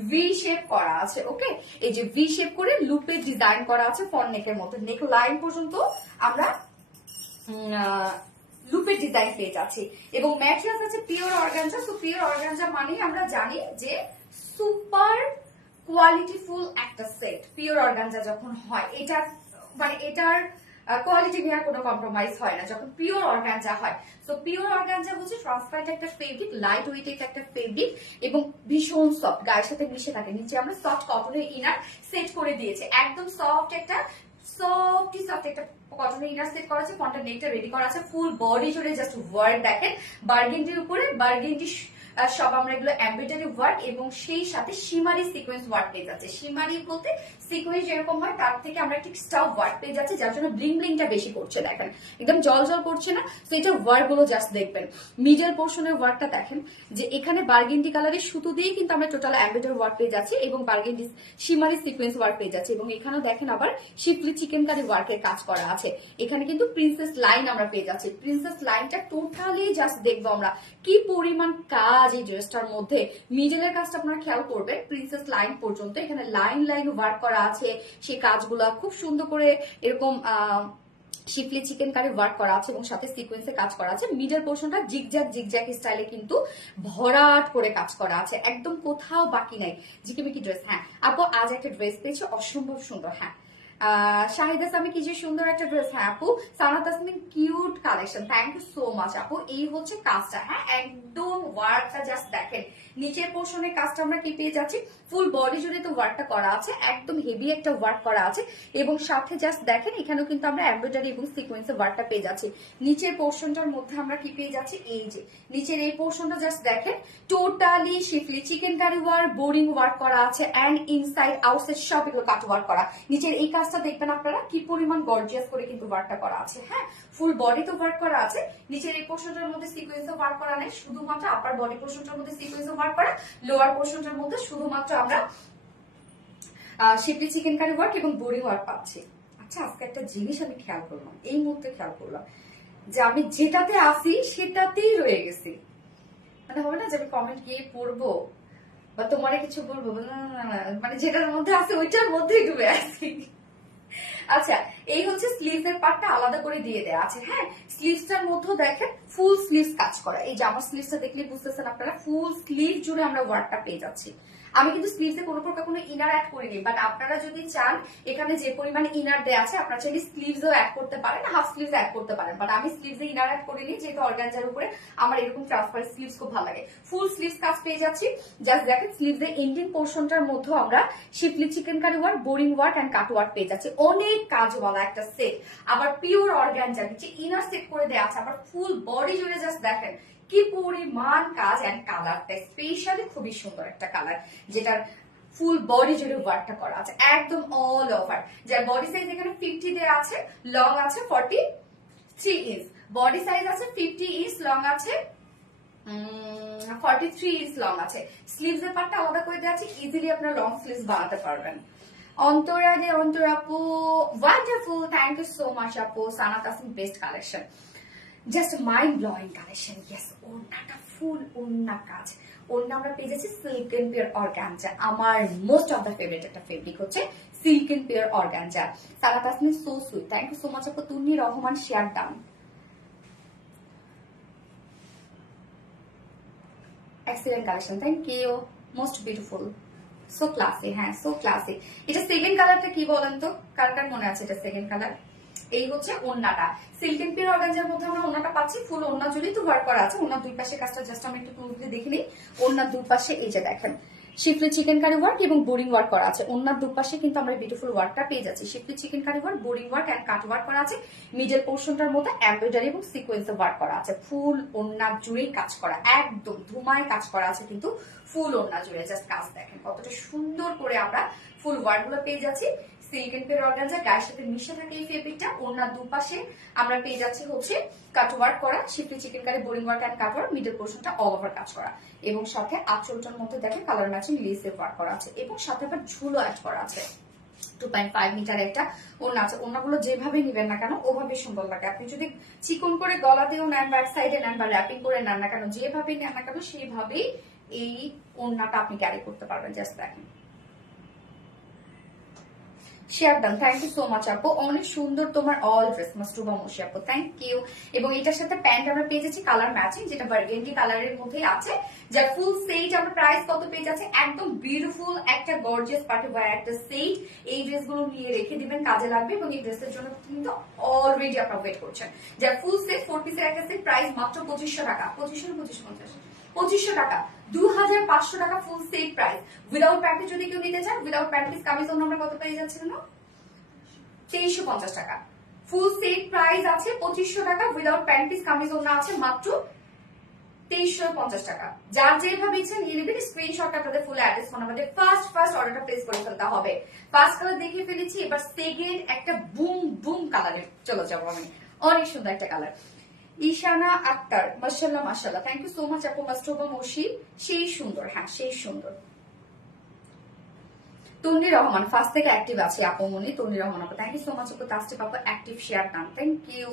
ভি শেপ করা আছে, ওকে এই যে ভি শেপ করে লুপে ডিজাইন করা আছে ফ্রন্ট নেকের মধ্যে, নেক লাইন পর্যন্ত আমরা লুপের ডিজাইন পেয়ে যাচ্ছি, এবং ম্যাটেরিয়ালস আছে pure organza. So pure organza মানে আমরা জানি যে সুপার কোয়ালিটিফুল একটা সেট, পিওর অর্গানজা যখন হয় এটা মানে এটার কোয়ালিটি নিয়ে কোনো কম্প্রোমাইজ হয় না যখন পিওর অর্গানজা হয়। তো পিওর অর্গানজা হচ্ছে ট্রান্সপারেন্ট একটা ফেব্রিক, লাইট ওয়েট একটা ফেব্রিক এবং ভীষণ সফট, গায়ের সাথে মিশে থাকে। নিচে আমরা সফট কটনের ইনার সেট করে দিয়েছি, একদম সফট একটা একটা কটনের ইনার সেট করা আছে, ফ্রন্টের নেকটা রেডি করা আছে, ফুল বডি জুড়ে জাস্ট ওয়ার্ক দেখেন, বার্গেন্ডির উপরে বার্গেন্ডি সব আমরা এগুলো এমব্রয়ডারি ওয়ার্ক এবং সেই সাথে শিমারি সিকোয়েন্স ওয়ার্ক পেয়ে যাচ্ছে। শিমারি বলতে সিকোয়েন্স যেরকম হয় তার থেকে আমরা একটু এক্সট্রা ওয়ার্ক পেয়ে যাচ্ছি, যার জন্য ব্লিং ব্লিংটা বেশি করছে, দেখেন একদম জল জল করছে না। তো এটা ওয়ার্ক গুলো জাস্ট দেখবেন, মিডল পোর্শনের ওয়ার্কটা দেখেন যে এখানে বার্গেন্ডি কালারের সুতো দিয়ে কিন্তু আমরা টোটাল এমব্রয়ডারি ওয়ার্ক পেয়ে যাচ্ছি এবং বার্গেন্ডি শিমারি সিকোয়েন্স ওয়ার্ক পেয়ে যাচ্ছি, এবং এখানেও দেখেন আবার শিফলি চিকেন কারি ওয়ার্কের কাজ করা আছে। এখানে কিন্তু প্রিন্সেস লাইন আমরা পেয়ে যাচ্ছি, প্রিন্সেস লাইনটা টোটালি জাস্ট দেখবো আমরা কি পরিমাণ কাজ এই ড্রেসটার মধ্যে। মিডলের কাজটা আপনারা খেয়াল করবেন, প্রিন্সেস লাইন পর্যন্ত এখানে লাইন লাইন ওয়ার্ক করা আছে, সেই কাজগুলা খুব সুন্দর করে এরকম শিফলি চিকেন কারি ওয়ার্ক করা আছে এবং সাথে সিকোয়েন্সে কাজ করা আছে। মিডল পোর্শনটা জিগজ্যাগ জিগজ্যাগ স্টাইলে কিন্তু ভরাট করে কাজ করা আছে, একদম কোথাও বাকি নাই, ঝিকিমিকি ড্রেস। হ্যাঁ আপু আজ একটা ড্রেস পেয়েছি অসম্ভব সুন্দর, হ্যাঁ শাহিদা সামি কি যে সুন্দর একটা ড্রেস, হ্যাঁ আপু Sanat Tasmin cute collection, thank you so much আপু। এই হচ্ছে কাজটা, হ্যাঁ একদম ওয়ার্কটা জাস্ট দেখেন, নিচের পোর্শনের কাজটা আমরা কি পেয়ে যাচ্ছি, ফুল বডি জুড়ে তো ওয়ার্কটা করা আছে, একদম হেভি একটা ওয়ার্ক করা আছে, এবং সাথে জাস্ট দেখেন এখানেও কিন্তু আমরা এমব্রয়ডারি এবং সিকোয়েন্সের ওয়ার্কটা পেয়ে যাচ্ছি। নিচের পোর্শনটার মধ্যে আমরা কি পেয়ে যাচ্ছি, এই যে নিচের এই পোর্শনটা জাস্ট দেখেন totally schiffli chikankari work, boring work করা আছে, এন্ড ইনসাইড আউটসাইড সব এগুলো কাট ওয়ার্ক করা। নিচের এই কাজটা দেখবেন আপনারা কি পরিমাণ গর্জিয়াস করে কিন্তু ওয়ার্কটা করা আছে, হ্যাঁ ফুল বডি তো ওয়ার্ক করা আছে, নিচের এই পোর্শনটার মধ্যে সিকোয়েন্সে ওয়ার্ক করা নেই, শুধুমাত্র আপার বডি পোর্শনটার মধ্যে সিকোয়েন্সে ওয়ার্ক করা, লোয়ার পোর্শনটার মধ্যে শুধুমাত্র আমরা শিপলি চিকেন কারি ওয়ার্ক এবং বোরিং ওয়ার্ক পাচ্ছি। আচ্ছা আজকে একটা জিনিস আমি খেয়াল করলাম, এই মুহূর্তে খেয়াল করলাম যে আমি যেটাতে আসি সেটাতেই রয়ে গেছি, মানে হবে না যে আমি কমেন্ট গিয়ে পড়বো বা তোমারে কিছু বলবো, মানে যেটার মধ্যে আছে ওইটার মধ্যেই ডুবে আছি। আচ্ছা এই হচ্ছে স্লিভস এর পার্টটা আলাদা করে দিয়ে দেওয়া আছে, হ্যাঁ স্লিভসটার মধ্যে দেখেন ফুল স্লিভস কাজ করা, এই যে আমার স্লিভসটা দেখলে বুঝতেছেন আপনারা, ফুল স্লিভ জুড়ে আমরা ওয়ার্কটা পেয়ে যাচ্ছি। আমি কিন্তু স্লিভসে কোনো প্রকার কোনো ইনার অ্যাড করিনি, বাট আপনারা যদি চান এখানে যে পরিমাণ ইনার দেওয়া আছে আপনারা চাইলে স্লিভসও অ্যাড করতে পারেন, হাফ স্লিভস অ্যাড করতে পারেন, বাট আমি স্লিভসে ইনার অ্যাড করিনি যেহেতু অর্গানজার উপরে আমার এরকম ট্রান্সপারেন্ট স্লিভস খুব ভালো লাগে। ফুল স্লিভস কাজ পেয়ে যাচ্ছি, জাস্ট দেখেন স্লিভসের এন্ডিং পোর্শনটার মধ্যে আমরা schiffli chikankari work, boring work and cut work পেয়ে যাচ্ছি, অনেক কাজওয়ালা একটা সেট, আবার পিওর অর্গানজা, নিচে ইনার সেট করে দেওয়া আছে, আবার ফুল বডি জুড়ে জাস্ট দেখেন কি পরিমাণ কাজ, এন্ড কালারটা স্পেশালি খুবই সুন্দর একটা কালার, যেটার ফুল বডি জুড়ে ওয়ার্কটা করা আছে একদম অল ওভার। যার বডি সাইজ এখানে 50 দেওয়া আছে, লং আছে 43 ইঞ্চ, বডি সাইজ আছে 50 ইঞ্চ, লং আছে 43 ইঞ্চ লং আছে। স্লিভস এর পার্টটা আলাদা করে দেওয়া আছে, ইজিলি আপনারা লং স্লিভস বানাতে পারবেন। অন্তরা দে অন্তর আপু wonderful, thank you so much আপু। Sanat Tasmin best collection, just mind blowing collection. Yes ওড়নাটা ফুল ওড়না কাজ, ওড়না আমরা পেয়ে যাচ্ছি সিল্ক এন্ড পিওর অর্গানজা, আমার মোস্ট অফ দ্য ফেভারিট একটা ফেব্রিক হচ্ছে silk and pure organza. Sanat Tasmin so sweet, thank you so much আপু। Tonni Rahman share done, excellent collection, thank you, most beautiful, so classy, হ্যাঁ সো ক্লাসি। এটা second কালারটা কি বলেন তো, কার কার মনে আছে এটা সেকেন্ড কালার? এই হচ্ছে ওন্নাটা, সিল্ক এন্ড পিওর অর্গানজার মধ্যে আমরা ওন্নাটা পাচ্ছি, ফুল ওন্না জুড়েই তো ওয়ার্ক করা আছে। ওন্নার দুই পাশে কাজটা জাস্ট আমি একটু ক্লোজলি দেখে নিই। ওন্নার দুই পাশে এই যে দেখেন শিফলি চিকেন কারি ওয়ার্ক এবং বোরিং ওয়ার্ক করা আছে। ওন্নার দুপাশে কিন্তু আমরা বিউটিফুল ওয়ার্কটা পেয়ে যাচ্ছি। Schiffli chikankari work, boring work and cut work করা আছে। মিডল পোর্শনটার মধ্যে এমব্রয়ডারি এবং সিকোয়েন্সে ওয়ার্ক করা আছে। ফুল ওন্না জুড়েই কাজ করা, একদম ধুমায় কাজ করা আছে কিন্তু ফুল ওন্না জুড়ে। জাস্ট কাজ দেখেন কতটা সুন্দর করে আমরা ফুল ওয়ার্ক গুলো পেয়ে যাচ্ছি। সিল্ক এন্ড পিওর অর্গানজা, গায়ের সাথে মিশে থাকে এই ফেব্রিকটা। ওন্নার দুপাশে আমরা পেয়ে যাচ্ছি হচ্ছে কাট ওয়ার্ক করা, schiffli chikankari, boring work and cut work, middle পোর্শনটা অল ওভার কাজ করা, এবং সাথে আঁচলটার মধ্যে দেখেন কালার ম্যাচিং লেস ওয়ার্ক করা আছে, এবং সাথে আবার ঝুলো অ্যাড করা আছে। 2.5 মিটার একটা ওড়না আছে। ওড়নাগুলো যেভাবে নিবেন না কেন ওভাবে সুন্দর লাগে। আপনি যদি চিকন করে গলা দিয়েও নেন, ব্যাক সাইডে নেন, বা র্যাপিং করে নেন না কেন, যেভাবে নেন না কেন সেইভাবেই এই ওড়নাটা আপনি ক্যারি করতে পারবেন। জাস্ট দেখেন, share done, thank you so much আপু, অনেক সুন্দর তোমার অল ড্রেস মাস্টুবা মশি আপু, থ্যাংক ইউ। এবং এটার সাথে প্যান্ট আমরা পেয়ে যাচ্ছি কালার ম্যাচিং, যেটা বার্গেন্ডি কালারের মধ্যেই আছে। যার ফুল সেট আমরা প্রাইস কত পেয়ে যাচ্ছে, একদম বিউটিফুল একটা গর্জিয়াস পার্টি ওয়্যার একটা সেট। এই ড্রেসগুলো নিয়ে রেখে দিবেন, কাজে লাগবে, এবং এই ড্রেসের জন্য কিন্তু অলরেডি আপনারা ওয়েট করছেন। যার ফুল সেট 4 পিসের একটা সেট, প্রাইস মাত্র 2500 টাকা, 2550 টাকা, 2500 টাকা ফুল সেট প্রাইস। উইদাউট প্যান্টে যদি কেউ নিতে চান, উইদাউট প্যান্ট পিস কামিজ আমরা কত পেয়ে যাচ্ছি না, 2350 টাকা। ফুল সেট প্রাইস আছে 2500 টাকা, উইদাউট প্যান্ট পিস কামিজ ওড়না আছে মাত্র 2350 টাকা। যার যেভাবে ইচ্ছে নিয়ে নেবেন। স্ক্রিনশট আপনাদের ফুল অ্যাড্রেস ফোন আমাদের ফার্স্ট অর্ডারটা প্লেস করে ফেলতে হবে। ফার্স্ট কালার দেখে ফেলেছি, এবার সেকেন্ড একটা বুম বুম কালারে চলে যাবো আমি। অনেক সুন্দর একটা কালার, ঈশানা আক্তার, মাশাআল্লাহ মাশাআল্লাহ, থ্যাংক ইউ সো মাচ আপু। মাস্টুবা মশি, সেই সুন্দর, হ্যাঁ সেই সুন্দর। তন্নি রহমান ফার্স্ট থেকে অ্যাক্টিভ আছে আপু মনি, তন্নি রহমান আপু, থ্যাংক ইউ সো মাচ আপু। তাস্টে পাপা অ্যাক্টিভ শেয়ার নাম, থ্যাংক ইউ।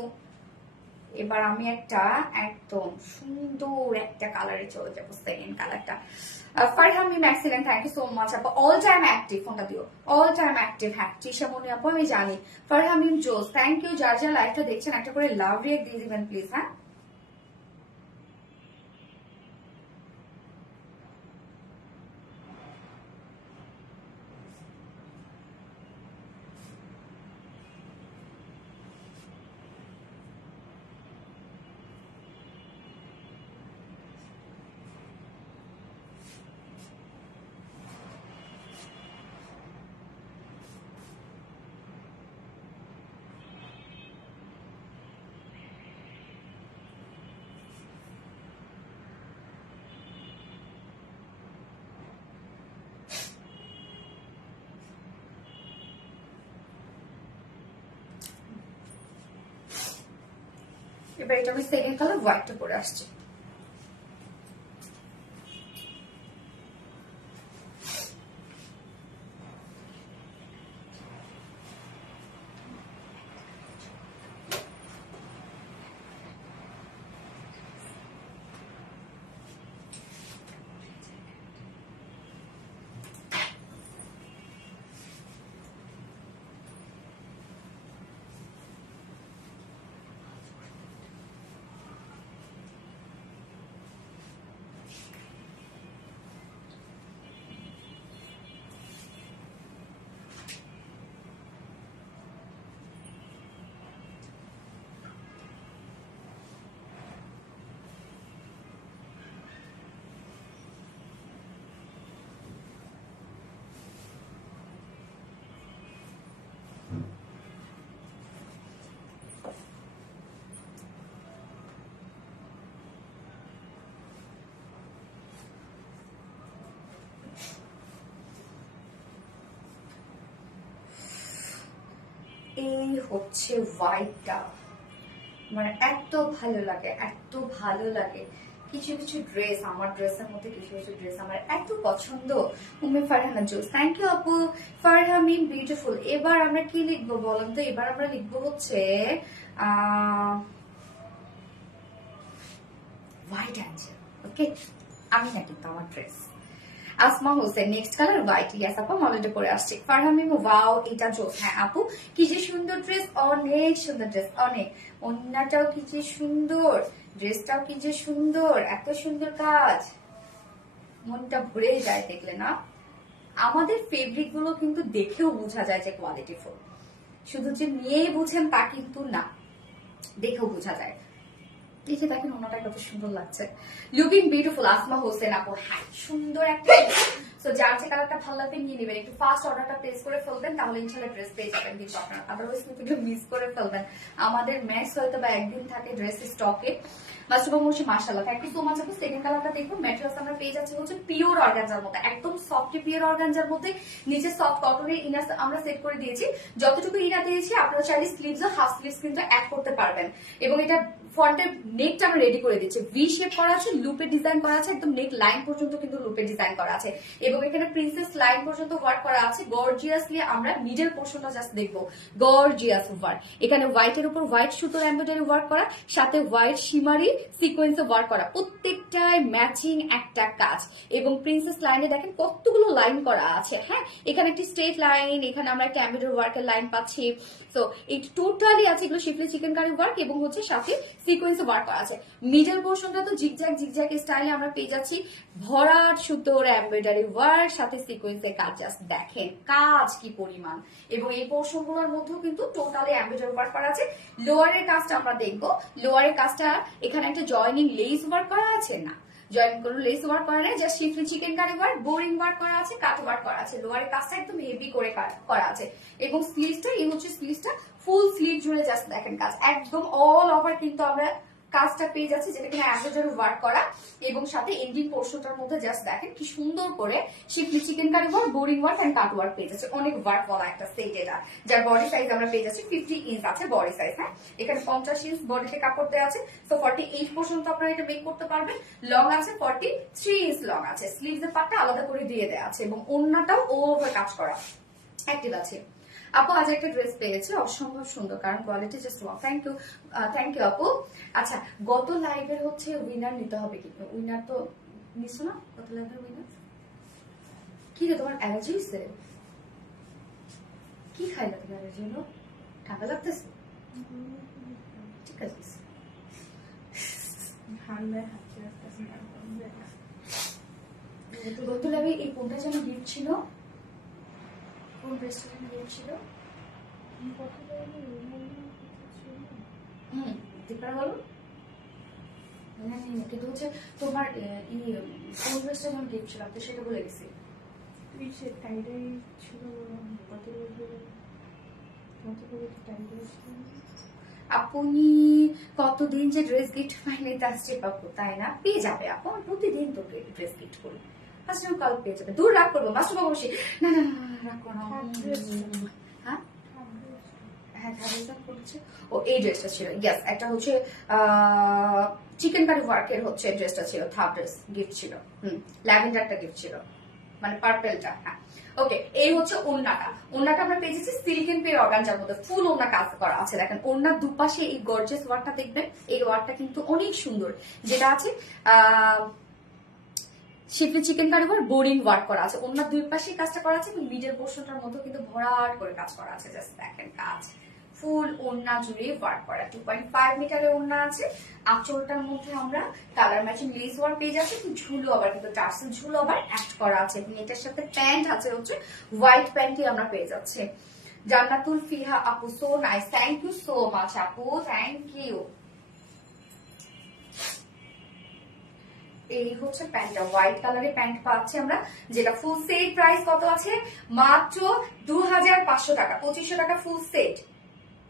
এবার আমি একটা একদম সুন্দর একটা কালারে চলে যাবো, সেকেন্ড কালারটা। Farhan Mim excellent, thank you so much আপু। অল টাইম অ্যাক্টিভ, ফোনটা দিও, অল টাইম অ্যাক্টিভ, হ্যাঁ টিশা মনি আপু আমি জানি। ফারহান মিম জোস, থ্যাংক ইউ। যার যার লাইভটা দেখছেন একটা করে লাভ রিয়েক্ট দিয়ে দিবেন প্লিজ, হ্যাঁ। এবার এটা আমি সেকেন্ড কালার হোয়াইটটা পরে আসছি। এই হচ্ছে হোয়াইটটা, মানে এত ভালো লাগে, এত ভালো লাগে। কিছু কিছু ড্রেস, আমার ড্রেসের মধ্যে কিছু কিছু ড্রেস আমার এত পছন্দ। উম্মে ফারহানা জোস, থ্যাংক ইউ আপু। ফারহামিন বিউটিফুল। এবার আমরা কি লিখবো বলেন তো? এবার আমরা লিখবো হচ্ছে হোয়াইট অ্যাঞ্জেল। ওকে, আমি না কিন্তু আমার dress. Asma Hossain, next colour white. Yes আপু অলরেডি পরে আসছে। ফারহামিম, ওয়াও এটা জোস। হ্যাঁ আপু, কি যে সুন্দর ড্রেস, অনেক সুন্দর ড্রেস, অনেক। অন্যটাও কি যে সুন্দর, ড্রেসটাও কি যে সুন্দর, এত সুন্দর কাজ, মনটা ভরে যায় দেখলে না। আমাদের ফেব্রিক গুলো কিন্তু দেখেও বোঝা যায় যে কোয়ালিটিফুল। শুধু যে নিয়েই বুঝেন তা কিন্তু না, দেখেও বোঝা যায়। এই যে দেখেন ওনাটা কত সুন্দর লাগছে, লুকিং বিউটিফুল। আসমা হোসেন আপু, হ্যাঁ সুন্দর একটা। সো যার যে কালারটা ভালো লাগবে নিয়ে নেবেন, একটু ফাস্ট অর্ডারটা প্লেস করে ফেলবেন, তাহলে ইনশাআল্লাহ ড্রেস পেয়ে যাবেন। কিন্তু আপনারা আদারওয়াইজ কিন্তু মিস করে ফেলবেন। আমাদের ম্যাক্স হয়তো বা একদিন থাকে ড্রেস স্টকে। মাস্টারবাবু মুশি মাশাআল্লাহ, থ্যাংক ইউ সো মাচ আপু। সেকেন্ড কালারটা দেখুন, ম্যাটেরিয়ালস আমরা পেয়ে যাচ্ছি হচ্ছে পিওর অর্গানজার মধ্যে, একদম সফট পিওর অর্গানজার মধ্যে। নিচে সফট কটনের ইনার আমরা সেট করে দিয়েছি। যতটুকু ইনার দিয়েছি আপনারা চাইলে স্লিভস ও হাফ স্লিভস কিন্তু অ্যাড করতে পারবেন। এবং এটা ফ্রন্টের নেকটা আমরা রেডি করে দিচ্ছি, ভি শেপ করা আছে, লুপে ডিজাইন করা আছে, একদম নেক লাইন পর্যন্ত কিন্তু লুপে ডিজাইন করা আছে। এবং এখানে প্রিন্সেস লাইন পর্যন্ত ওয়ার্ক করা আছে। গর্জিয়াসলি আমরা মিডল পোর্শনটা জাস্ট দেখবো, গর্জিয়াস ওয়ার্ক। এখানে হোয়াইটের উপর হোয়াইট সুতোর এমব্রয়ডারি ওয়ার্ক করা, সাথে হোয়াইট শিমারি সিকোয়েন্সে ওয়ার্ক করা, প্রত্যেকটায় ম্যাচিং একটা কাজ। এবং প্রিন্সেস লাইনে দেখেন কতগুলো লাইন করা আছে। হ্যাঁ, এখানে একটি স্ট্রেট লাইন, এখানে আমরা একটা এমব্রয়ডারি ওয়ার্কের লাইন পাচ্ছি। তো এই টোটালি আছে এগুলো শিফলি চিকেন কারি ওয়ার্ক, এবং হচ্ছে সাথে সিকোয়েন্সে ওয়ার্ক করা আছে। মিডল পোর্শনটা তো জিগজ্যাগ জিগজ্যাগ স্টাইলে আমরা পেয়ে যাচ্ছি, ভরাট সুতোর এমব্রয়ডারি ওয়ার্ক, সাথে সিকোয়েন্সের কাজ। জাস্ট দেখেন কাজ কি পরিমাণ। এবং এই পোর্শন গুলোর মধ্যেও কিন্তু টোটালি এমব্রয়ডারি ওয়ার্ক করা আছে। লোয়ারের কাজটা আমরা দেখবো, লোয়ারের কাজটা এখানে একটা জয়নিং লেস ওয়ার্ক করা আছে না, জয়েন কোনো লেস ওয়ার্ক করা নেই, just schiffli chikankari work, boring work করা আছে, কাট ওয়ার্ক করা আছে। লোয়ারের কাজটা একদম হেভি করে করা আছে। এবং স্লিভসটা, এই হচ্ছে স্লিভসটা, ফুল স্লিভ জুড়ে জাস্ট দেখেন কাজ, একদম অল ওভার কিন্তু আমরা কাজটা পেয়ে যাচ্ছে, যেটা কিনা এমব্রয়ডারি ওয়ার্ক করা। এবং সাথে এন্ডিং পোর্শনটার মধ্যে জাস্ট দেখেন কি সুন্দর করে schiffli chikankari work, boring work and cut work পেয়ে যাচ্ছে। অনেক ওয়ার্ক বলা একটা সেট এটা, যার বডি সাইজ আমরা পেয়ে যাচ্ছি 50 ইঞ্চ আছে বডি সাইজ। হ্যাঁ, এখানে 50 ইঞ্চ বডিতে কাপড় দেওয়া আছে। তো 48 পর্যন্ত আপনারা এটা মেক করতে পারবেন। লং আছে 43 ইঞ্চ লং আছে, স্লিভস এর পাটটা আলাদা করে দিয়ে দেওয়া আছে, এবং ওড়নাটাও ওভার কাজ করা অ্যাক্টিভ আছে। আপু আজ একটা ড্রেস পেয়েছে, অসম্ভব সুন্দর, কারণ quality just wow. Thank you আপু। আচ্ছা, গত লাইভের হচ্ছে উইনার নিতে হবে কি? উইনার তো নিছো না গত লাইভের উইনার? কি রে তোমার অ্যালার্জি হয়েছে? কি খাইলে তুমি? অ্যালার্জি হলো? ঠান্ডা লাগতেছে? ঠিক আছে, গত লাইভে এই কোনটা যেন গিফট ছিল, কোন রেস্টুরেন্ট গিফট ছিল? দীপারা বলো। কিন্তু হচ্ছে তোমার কোন ড্রেসটা যখন গিফট ছিল তো সেটা বলে গেছি। আপনি কতদিন যে ড্রেস গিফট পাইনি তার স্টেপ আপু, তাই না? পেয়ে যাবে আপু, আমি প্রতিদিন তো ড্রেস গিফট করি। আচ্ছা কাল পেয়ে যাবে, দূর রাগ করবো মাস্টার বাবু বসে। না না রাগ করো। হ্যাঁ ও এই ড্রেসটা ছিল, ইয়েস, একটা হচ্ছে চিকেন কারি ওয়ার্কের হচ্ছে ড্রেসটা ছিল, থার্ড ড্রেস গিফট ছিল। ল্যাভেন্ডারটা গিফট ছিল, মানে পার্পেলটা। হ্যাঁ ওকে, এই হচ্ছে ওড়নাটা। ওড়নাটা আমরা পেয়েছি সিল্কেন পের অর্গানজার মধ্যে, ফুল ওড়না কাজ করা আছে। দেখেন ওড়নার দুপাশে এই গর্জিয়াস ওয়ার্কটা দেখবেন, এই ওয়ার্কটা কিন্তু অনেক সুন্দর, যেটা আছে schiffli chikankari work, boring work করা আছে। ওড়নার দুই পাশে কাজটা করা আছে, এবং মিডল পোর্শনটার মধ্যে কিন্তু ভরাট করে কাজ করা আছে। জাস্ট দেখেন কাজ, ফুল ওড়না জুড়ে ওয়ার্ক করা। 2.5 মিটারের ওড়না আছে। আঁচলটার মধ্যে আমরা কালার ম্যাচিং লেস ওয়ার্ক পেয়ে যাচ্ছি, ঝুলো আবার কিন্তু টার্সেল ঝুলো আবার অ্যাড করা আছে। এবং এটার সাথে প্যান্ট আছে হচ্ছে হোয়াইট প্যান্টই আমরা পেয়ে যাচ্ছি। জান্নাতুল ফিহা আপু, so nice, thank you so much আপু, থ্যাংক ইউ। এই হচ্ছে প্যান্টটা, হোয়াইট কালারের প্যান্ট পাচ্ছি আমরা, যেটা ফুল সেট প্রাইস কত আছে? মাত্র 2500 টাকা, 2500 টাকা full set,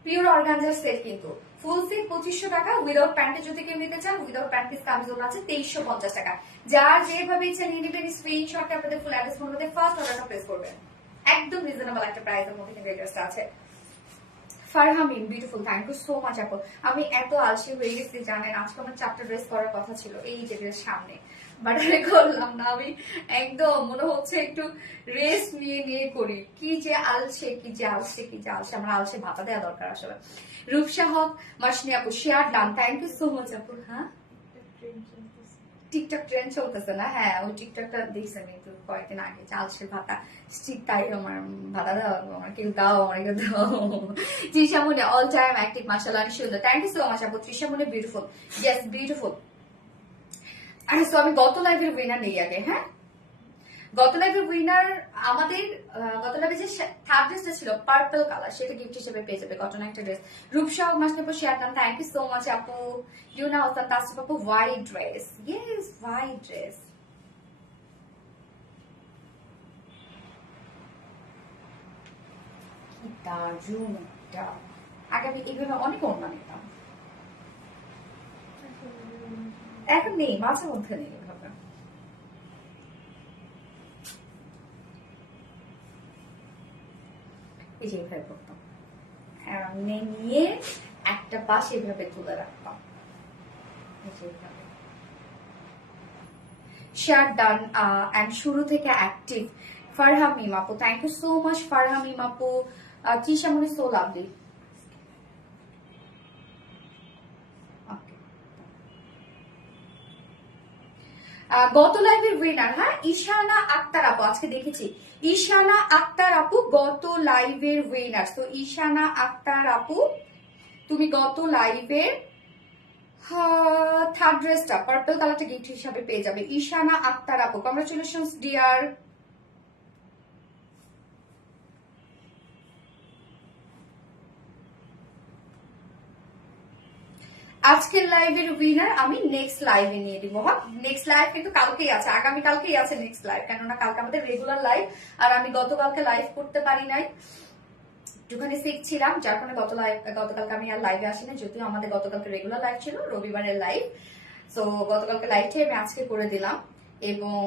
pure organza set কিন্তু ফুল সেট 2500 টাকা। উইদাউট প্যান্টে যদি কেউ নিতে চান, উইদাউট প্যান্ট পিস কামিজোল আছে 2350 টাকা। যার যেভাবে ইচ্ছা নিয়ে নেবেন, স্ক্রিনশটে আপনাদের ফুল অ্যাড্রেস ফোন করতে ফার্স্ট অর্ডারটা প্লেস করবেন। একদম রিজনেবল একটা প্রাইসের মধ্যে কিন্তু ড্রেসটা আছে। Farha Mim beautiful, thank you so much আপু। আমি এত আলসি হয়ে গেছি জানেন, আজকে আমার 4টা ড্রেস করার কথা ছিল এই যে ড্রেস সামনে, বাট আমি করলাম না। আমি একদম মনে হচ্ছে একটু রেস্ট নিয়ে করি। কি যে আলসে, কি যে আলসে, কি যে আলসে, আমার আলসে ভাতা দেওয়া দরকার আসলে। রূপসা হক মাসনি আপু, share done, thank you so much আপু। হ্যাঁ টিকটক ট্রেন্ড চলতেছে না? হ্যাঁ, ওই টিকটকটা দেখছেন কিন্তু কয়েকদিন আগে, চালসের ভাতা ঠিক তাই। আমার ভাতা দাও, আমার কেউ দাও, আমার কেউ দাও। ত্রিশামনে অল টাইম অ্যাক্টিভ, মাশাআল্লাহ অনেক সুন্দর, থ্যাংক ইউ সো মাচ আপু। ত্রিশামনে বিউটিফুল, ইয়েস বিউটিফুল। আরে সো আমি গত লাইভের উইনার নেই আগে। হ্যাঁ গত লাইভের উইনার আমাদের গত লাইভে যে থার্ড ড্রেসটা ছিল পার্পল কালার, সেটা গিফট হিসেবে পেয়ে যাবে। কটন একটা ড্রেস, রূপসহ মাসলাপুর শেয়ার করেন, থ্যাংক ইউ সো মাচ আপু। ইউনা হাসান তাসরিফ আপু, white dress, yes white dress. কি দারুণ একটা, আগে আমি এইভাবে অনেক অন্য নিতাম, এখন নেই, মাঝে মধ্যে নেই এভাবে। এই যে এইভাবে করতাম, এমনি নিয়ে একটা পাশ এইভাবে তুলে রাখতাম, শেয়ার ডান অ্যান্ড শুরু থেকে অ্যাক্টিভ। ফারহাম মিম আপু, থ্যাংক ইউ সো মাচ ফারহাম মিম আপু। তৃষা মনে সো লাভলি। গত লাইভের উইনার, হ্যাঁ ঈশানা আক্তার আপু, আজকে দেখেছি ঈশানা আক্তার আপু গত লাইভের উইনার। তো ঈশানা আক্তার আপু তুমি গত লাইভের থার্ড ড্রেসটা পার্পল কালারটা গিফট হিসাবে পেয়ে যাবে। ঈশানা আক্তার আপু, কংগ্রেচুলেশনস ডিয়ার। আজকের লাইভের উইনার আমি নেক্সট লাইভে নিয়ে দিব। হ্যাঁ, নেক্সট লাইভ কিন্তু কালকেই আছে, আগামী কালকেই আছে নেক্সট লাইভ, কেননা কালকে আমাদের রেগুলার লাইভ, আর আমি গতকালকে লাইভ করতে পারি নাই, একটুখানি সিক ছিলাম, যার কারণে গতকালকে আমি আর লাইভে আসি না, যদিও আমাদের গতকালকে রেগুলার লাইভ ছিল, রবিবারের লাইভ। তো গতকালকে লাইভটাই আমি আজকে করে দিলাম, এবং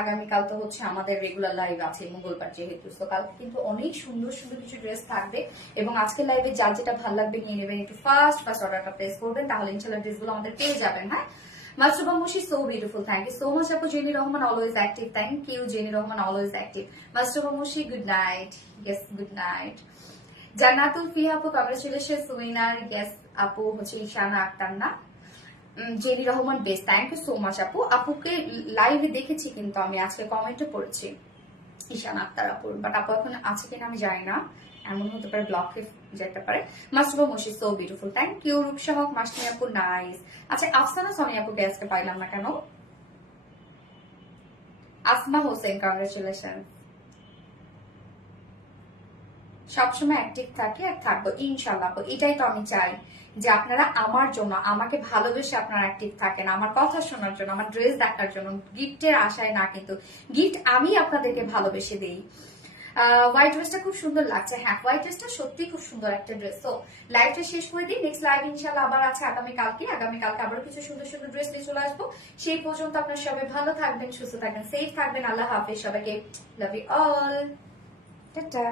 আগামীকাল তো হচ্ছে আমাদের রেগুলার লাইভ আছে, মঙ্গলবার যেহেতু। তো কালকে কিন্তু অনেক সুন্দর সুন্দর কিছু ড্রেস থাকবে, এবং আজকের লাইভে যার যেটা ভালো লাগবে নিয়ে নেবেন, একটু ফার্স্ট অর্ডারটা প্লেস করবেন, তাহলে ইনশাল্লাহ ড্রেসগুলো আমাদের পেয়ে যাবেন। হ্যাঁ, মাসরুবা মুশি so beautiful, thank you so much আপু। Jenny Rahman always active, thank you Jenny Rahman always active. মাসরুবা মুশি good night, yes good night. Jannatul Fiha আপু, কংগ্রেচুলেশনস উইনার, ইয়েস আপু হচ্ছে ঈশানা আক্তার না, Jenny Rahman best, thank you so much আপু। আপুকে লাইভে দেখেছি, কিন্তু আমি আজকে কমেন্টে পড়েছি ঈশান আক্তার আপুর, বাট আপু এখন আছে কিনা আমি জানি না, এমন হতে পারে ব্লকে যেতে পারে। মাসরুবা মুশি so beautiful, thank you. রূপসহ Masoni আপু নাইস। আচ্ছা আফসানা সোনি আপুকে আজকে পাইলাম না কেন? আসমা হোসেন, কংগ্রেচুলেশন। সবসময় অ্যাক্টিভ থাকি আর থাকবো ইনশাল্লাহ, এটাই তো আমি চাই, যে আপনারা আমার জন্য, আমাকে ভালোবেসে আপনারা অ্যাক্টিভ থাকেন, আমার কথা শোনার জন্য, আমার ড্রেস দেখার জন্য, গিফটের আশায় না, কিন্তু গিফট আমি আপনাদেরকে ভালোবেসে দিই। হোয়াইট ড্রেসটা খুব সুন্দর লাগছে, হ্যাঁ হোয়াইট ড্রেসটা সত্যি খুব সুন্দর একটা ড্রেস। তো লাইভটা শেষ করে দিই, নেক্সট লাইভ ইনশাল্লাহ আবার আছে আগামীকালকে আবার কিছু সুন্দর সুন্দর ড্রেস নিয়ে চলে আসবো। সেই পর্যন্ত আপনারা সবাই ভালো থাকবেন, সুস্থ থাকবেন, সেফ থাকবেন, আল্লাহ হাফেজ সবাইকে, লাভ ইউ অল, টাটা।